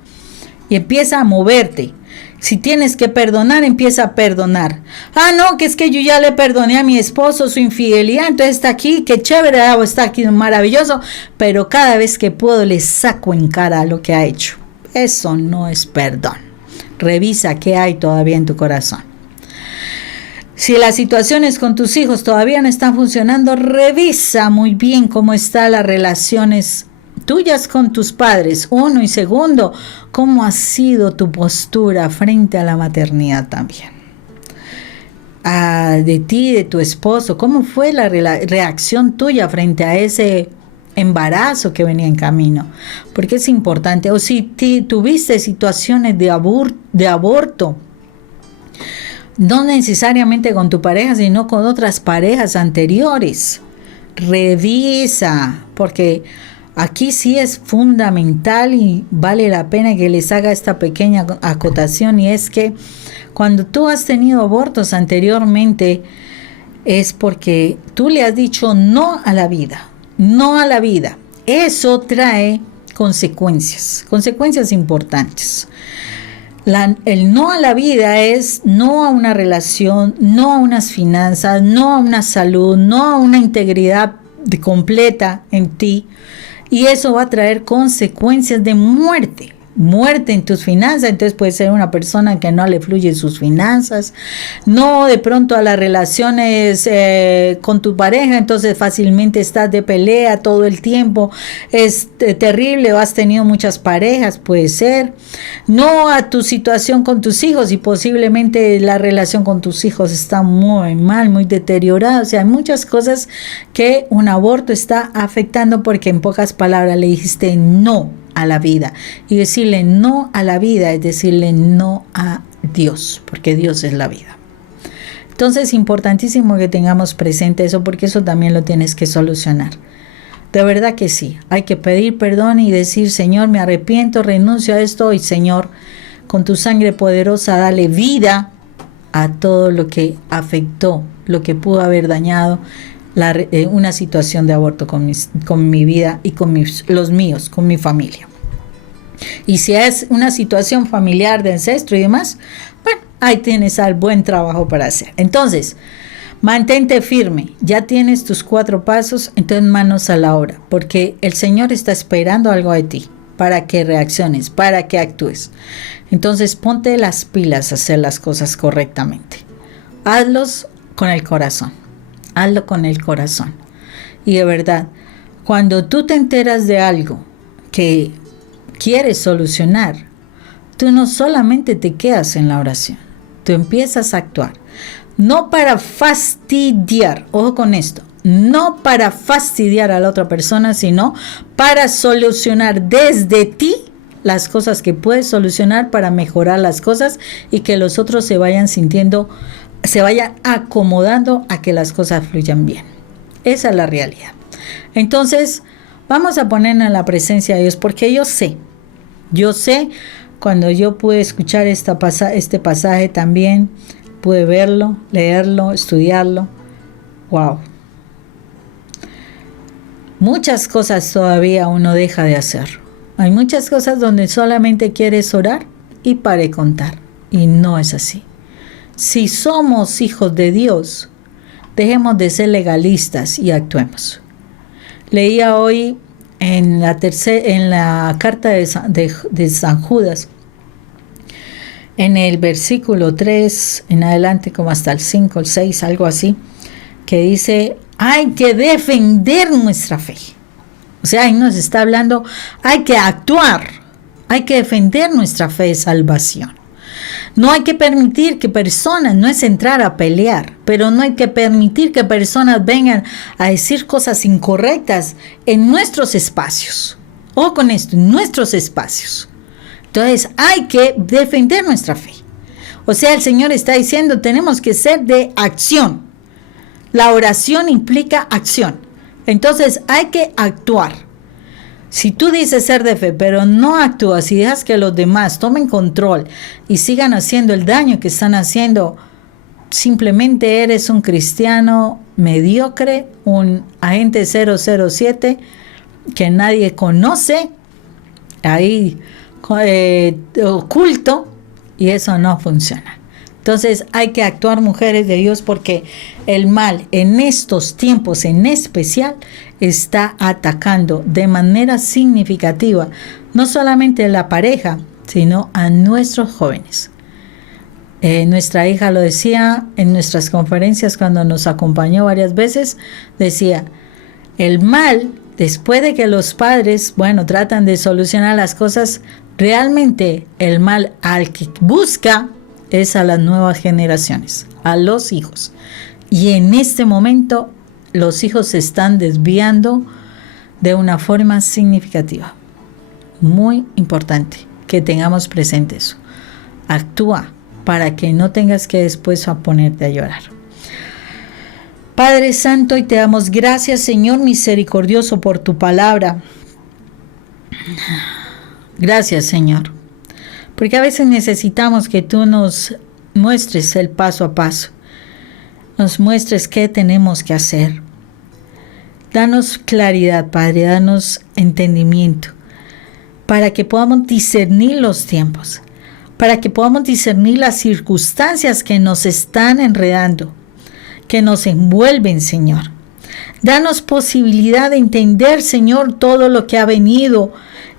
Y empieza a moverte. Si tienes que perdonar, empieza a perdonar. Ah, no, que es que yo ya le perdoné a mi esposo su infidelidad, entonces está aquí, qué chévere, está aquí maravilloso, pero cada vez que puedo le saco en cara lo que ha hecho. Eso no es perdón. Revisa qué hay todavía en tu corazón. Si las situaciones con tus hijos todavía no están funcionando, revisa muy bien cómo están las relaciones tuyas con tus padres. Uno, y segundo, cómo ha sido tu postura frente a la maternidad también. De ti, de tu esposo, cómo fue la reacción tuya frente a ese embarazo que venía en camino, porque es importante. O si tuviste situaciones de aborto, no necesariamente con tu pareja, sino con otras parejas anteriores. Revisa, porque aquí sí es fundamental y vale la pena que les haga esta pequeña acotación, y es que cuando tú has tenido abortos anteriormente es porque tú le has dicho no a la vida, no a la vida. Eso trae consecuencias importantes. El no a la vida es no a una relación, no a unas finanzas, no a una salud, no a una integridad completa en ti. Y eso va a traer consecuencias de muerte. muerte en tus finanzas, entonces puede ser una persona que no le fluyen sus finanzas, no de pronto a las relaciones con tu pareja, entonces fácilmente estás de pelea todo el tiempo, es terrible, o has tenido muchas parejas, puede ser, no a tu situación con tus hijos y posiblemente la relación con tus hijos está muy mal, muy deteriorada, o sea, hay muchas cosas que un aborto está afectando porque en pocas palabras le dijiste no a la vida. Y decirle no a la vida es decirle no a Dios, porque Dios es la vida. Entonces es importantísimo que tengamos presente eso, porque eso también lo tienes que solucionar. De verdad que sí, hay que pedir perdón y decir, Señor, me arrepiento, renuncio a esto, y Señor, con tu sangre poderosa, dale vida a todo lo que afectó, lo que pudo haber dañado una situación de aborto con mi vida y con los míos, con mi familia. Y si es una situación familiar de ancestro y demás, bueno, ahí tienes al buen trabajo para hacer. Entonces, mantente firme, ya tienes tus 4 pasos, entonces manos a la obra, porque el Señor está esperando algo de ti, para que reacciones, para que actúes. Entonces, ponte las pilas a hacer las cosas correctamente. Hazlos con el corazón. Hazlo con el corazón. Y de verdad, cuando tú te enteras de algo que quieres solucionar, tú no solamente te quedas en la oración, tú empiezas a actuar. No para fastidiar, ojo con esto, no para fastidiar a la otra persona, sino para solucionar desde ti las cosas que puedes solucionar, para mejorar las cosas y que los otros se vayan sintiendo, se vayan acomodando a que las cosas fluyan bien. Esa es la realidad. Entonces, vamos a ponernos en la presencia de Dios, porque yo sé, cuando yo pude escuchar este pasaje también, pude verlo, leerlo, estudiarlo. ¡Wow! Muchas cosas todavía uno deja de hacer. Hay muchas cosas donde solamente quieres orar y para contar. Y no es así. Si somos hijos de Dios, dejemos de ser legalistas y actuemos. Leía hoy en la carta de San Judas, en el versículo 3 en adelante, como hasta el 5, el 6, algo así, que dice, hay que defender nuestra fe. O sea, ahí nos está hablando, hay que actuar, hay que defender nuestra fe de salvación. No hay que permitir que personas, no es entrar a pelear, pero no hay que permitir que personas vengan a decir cosas incorrectas en nuestros espacios. Ojo con esto, en nuestros espacios. Entonces hay que defender nuestra fe. O sea, el Señor está diciendo, tenemos que ser de acción. La oración implica acción. Entonces hay que actuar. Si tú dices ser de fe, pero no actúas y dejas que los demás tomen control y sigan haciendo el daño que están haciendo, simplemente eres un cristiano mediocre, un agente 007 que nadie conoce, ahí oculto, y eso no funciona. Entonces hay que actuar, mujeres de Dios, porque el mal en estos tiempos en especial está atacando de manera significativa no solamente a la pareja, sino a nuestros jóvenes. Nuestra hija lo decía en nuestras conferencias cuando nos acompañó varias veces, decía, el mal, después de que los padres, tratan de solucionar las cosas, realmente el mal al que busca es a las nuevas generaciones, a los hijos. Y en este momento los hijos se están desviando de una forma significativa. Muy importante que tengamos presente eso. Actúa para que no tengas que después ponerte a llorar. Padre Santo, y te damos gracias, Señor misericordioso, por tu palabra. Gracias, Señor. Porque a veces necesitamos que tú nos muestres el paso a paso. Nos muestres qué tenemos que hacer. Danos claridad, Padre, danos entendimiento, para que podamos discernir los tiempos, para que podamos discernir las circunstancias que nos están enredando, que nos envuelven, Señor. Danos posibilidad de entender, Señor, todo lo que ha venido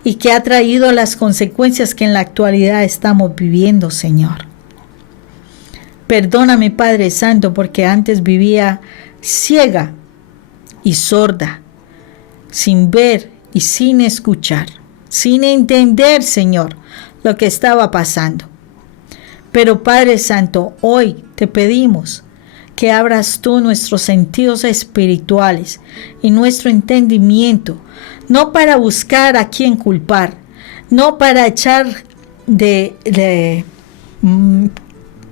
y que ha traído las consecuencias que en la actualidad estamos viviendo, Señor. Perdóname, Padre Santo, porque antes vivía ciega y sorda, sin ver y sin escuchar, sin entender, Señor, lo que estaba pasando. Pero Padre Santo, hoy te pedimos que abras tú nuestros sentidos espirituales y nuestro entendimiento, no para buscar a quién culpar, no para echar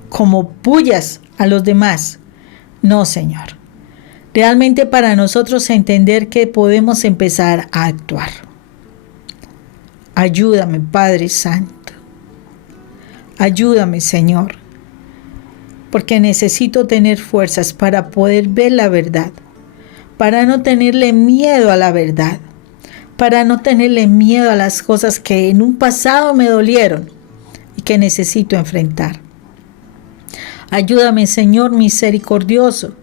como pullas a los demás. No, Señor. Realmente para nosotros entender que podemos empezar a actuar. Ayúdame, Padre Santo. Ayúdame, Señor. Porque necesito tener fuerzas para poder ver la verdad. Para no tenerle miedo a la verdad. Para no tenerle miedo a las cosas que en un pasado me dolieron y que necesito enfrentar. Ayúdame, Señor misericordioso,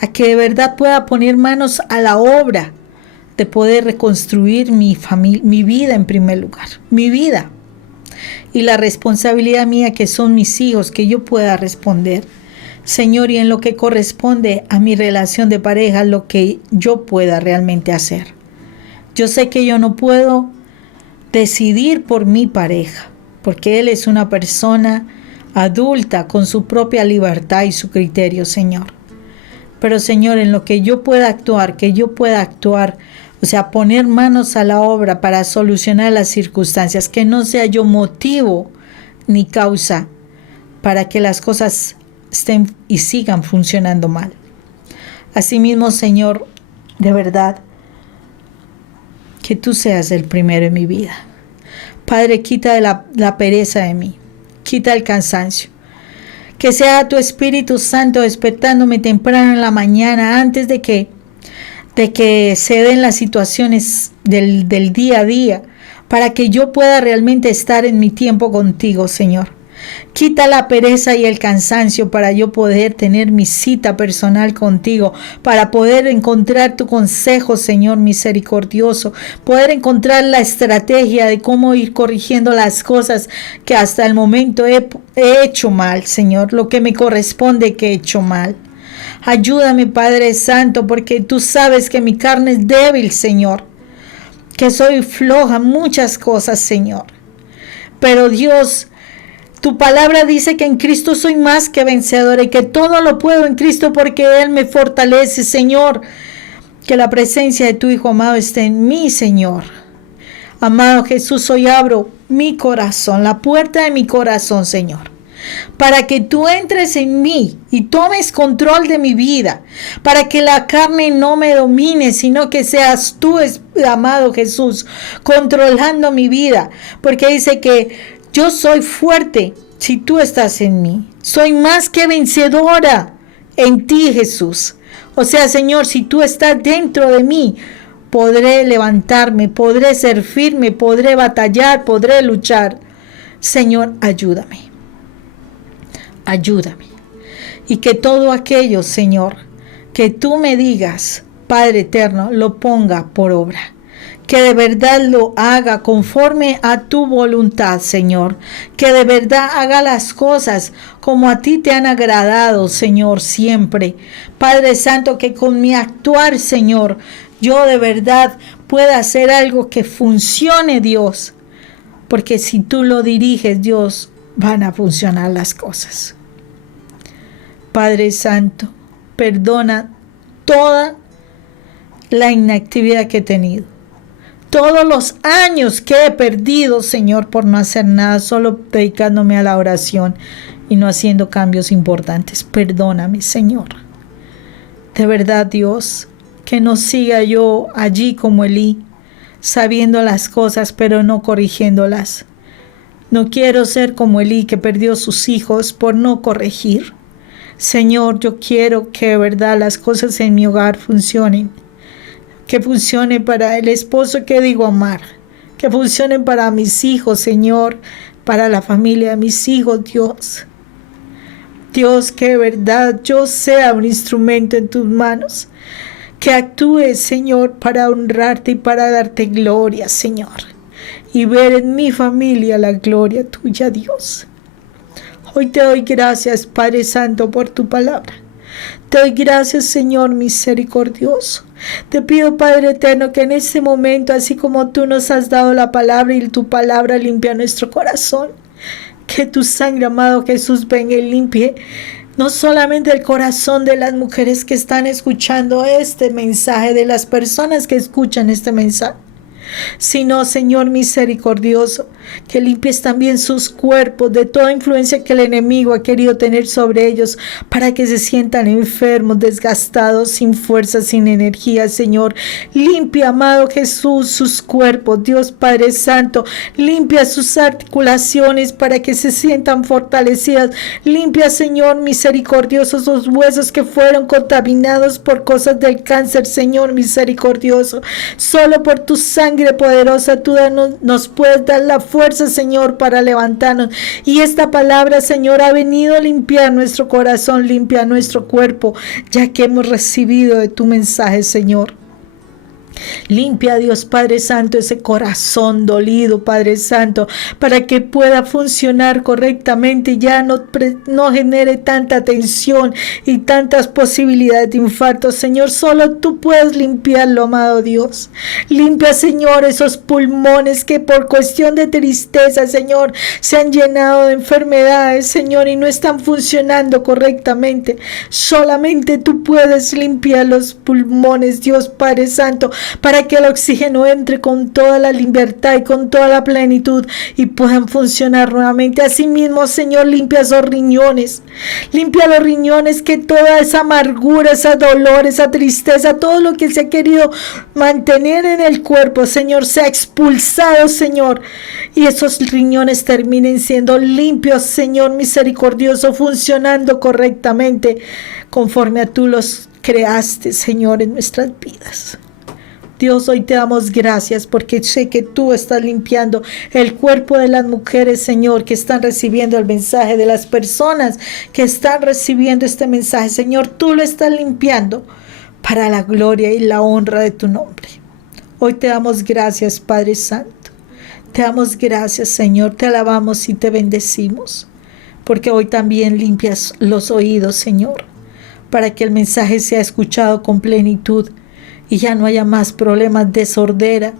a que de verdad pueda poner manos a la obra de poder reconstruir mi vida en primer lugar, mi vida. Y la responsabilidad mía que son mis hijos, que yo pueda responder. Señor, y en lo que corresponde a mi relación de pareja, lo que yo pueda realmente hacer. Yo sé que yo no puedo decidir por mi pareja, porque él es una persona adulta con su propia libertad y su criterio, Señor. Pero, Señor, en lo que yo pueda actuar, o sea, poner manos a la obra para solucionar las circunstancias, que no sea yo motivo ni causa para que las cosas estén y sigan funcionando mal. Asimismo, Señor, de verdad, que tú seas el primero en mi vida. Padre, quita la pereza de mí, quita el cansancio. Que sea tu Espíritu Santo despertándome temprano en la mañana antes de que se den las situaciones del día a día, para que yo pueda realmente estar en mi tiempo contigo, Señor. Quita la pereza y el cansancio para yo poder tener mi cita personal contigo, para poder encontrar tu consejo, Señor misericordioso, poder encontrar la estrategia de cómo ir corrigiendo las cosas que hasta el momento he hecho mal, Señor, lo que me corresponde que he hecho mal. Ayúdame, Padre Santo, porque tú sabes que mi carne es débil, Señor, que soy floja en muchas cosas, Señor. Pero Dios, tu palabra dice que en Cristo soy más que vencedora y que todo lo puedo en Cristo porque Él me fortalece, Señor. Que la presencia de tu Hijo amado esté en mí, Señor. Amado Jesús, hoy abro mi corazón, la puerta de mi corazón, Señor, para que tú entres en mí y tomes control de mi vida, para que la carne no me domine, sino que seas tú, amado Jesús, controlando mi vida, porque dice que yo soy fuerte si tú estás en mí. Soy más que vencedora en ti, Jesús. O sea, Señor, si tú estás dentro de mí, podré levantarme, podré ser firme, podré batallar, podré luchar. Señor, ayúdame. Ayúdame. Y que todo aquello, Señor, que tú me digas, Padre eterno, lo ponga por obra. Que de verdad lo haga conforme a tu voluntad, Señor. Que de verdad haga las cosas como a ti te han agradado, Señor, siempre. Padre Santo, que con mi actuar, Señor, yo de verdad pueda hacer algo que funcione, Dios. Porque si tú lo diriges, Dios, van a funcionar las cosas. Padre Santo, perdona toda la inactividad que he tenido. Todos los años que he perdido, Señor, por no hacer nada, solo dedicándome a la oración y no haciendo cambios importantes. Perdóname, Señor. De verdad, Dios, que no siga yo allí como Elí, sabiendo las cosas, pero no corrigiéndolas. No quiero ser como Elí, que perdió sus hijos por no corregir. Señor, yo quiero que de verdad las cosas en mi hogar funcionen. Que funcione para el esposo que digo amar. Que funcione para mis hijos, Señor. Para la familia de mis hijos, Dios. Dios, que de verdad yo sea un instrumento en tus manos. Que actúes, Señor, para honrarte y para darte gloria, Señor. y ver en mi familia la gloria tuya, Dios. Hoy te doy gracias, Padre Santo, por tu palabra. Te doy gracias, Señor misericordioso. Te pido, Padre eterno, que en este momento, así como tú nos has dado la palabra y tu palabra limpia nuestro corazón, que tu sangre, amado Jesús, venga y limpie no solamente el corazón de las mujeres que están escuchando este mensaje, de las personas que escuchan este mensaje, sino, Señor misericordioso, que limpies también sus cuerpos de toda influencia que el enemigo ha querido tener sobre ellos, para que se sientan enfermos, desgastados, sin fuerza, sin energía, Señor. Limpia, amado Jesús, sus cuerpos, Dios Padre Santo. Limpia sus articulaciones para que se sientan fortalecidas. Limpia, Señor misericordioso, esos huesos que fueron contaminados por cosas del cáncer, Señor misericordioso. Solo por tu sangre poderosa tú nos puedes dar la fuerza, Señor, para levantarnos. Y esta palabra, Señor, ha venido a limpiar nuestro corazón, limpia nuestro cuerpo, ya que hemos recibido de tu mensaje, Señor. Limpia, Dios Padre Santo, ese corazón dolido, Padre Santo, para que pueda funcionar correctamente y ya no genere tanta tensión y tantas posibilidades de infarto. Señor, solo tú puedes limpiarlo, amado Dios. Limpia, Señor, esos pulmones que por cuestión de tristeza, Señor, se han llenado de enfermedades, Señor, y no están funcionando correctamente. Solamente tú puedes limpiar los pulmones, Dios Padre Santo, para que el oxígeno entre con toda la libertad y con toda la plenitud y puedan funcionar nuevamente. Asimismo, Señor, limpia esos riñones. Limpia los riñones, que toda esa amargura, ese dolor, esa tristeza, todo lo que se ha querido mantener en el cuerpo, Señor, sea expulsado, Señor. Y esos riñones terminen siendo limpios, Señor misericordioso, funcionando correctamente conforme a tú los creaste, Señor, en nuestras vidas. Dios, hoy te damos gracias porque sé que tú estás limpiando el cuerpo de las mujeres, Señor, que están recibiendo el mensaje, de las personas que están recibiendo este mensaje. Señor, tú lo estás limpiando para la gloria y la honra de tu nombre. Hoy te damos gracias, Padre Santo. Te damos gracias, Señor. Te alabamos y te bendecimos, porque hoy también limpias los oídos, Señor, para que el mensaje sea escuchado con plenitud y ya no haya más problemas de sordera,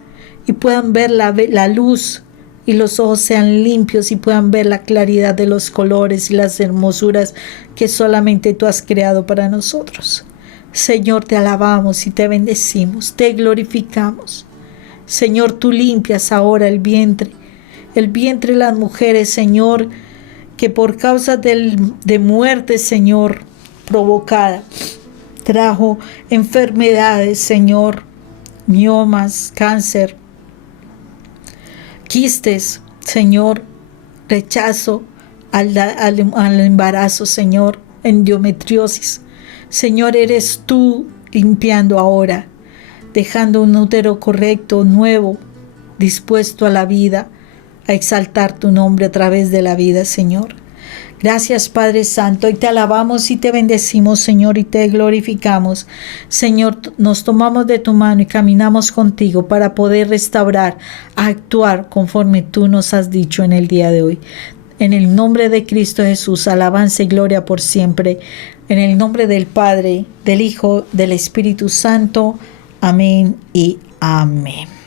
y puedan ver la luz, y los ojos sean limpios y puedan ver la claridad de los colores y las hermosuras que solamente tú has creado para nosotros. Señor, te alabamos y te bendecimos, te glorificamos. Señor, tú limpias ahora el vientre de las mujeres, Señor, que por causa de muerte, Señor, provocada, trajo enfermedades, Señor, miomas, cáncer, quistes, Señor, rechazo al embarazo, Señor, endometriosis. Señor, eres tú limpiando ahora, dejando un útero correcto, nuevo, dispuesto a la vida, a exaltar tu nombre a través de la vida, Señor. Gracias, Padre Santo, y te alabamos y te bendecimos, Señor, y te glorificamos. Señor, nos tomamos de tu mano y caminamos contigo para poder restaurar, actuar conforme tú nos has dicho en el día de hoy. En el nombre de Cristo Jesús, alabanza y gloria por siempre. En el nombre del Padre, del Hijo, del Espíritu Santo. Amén y amén.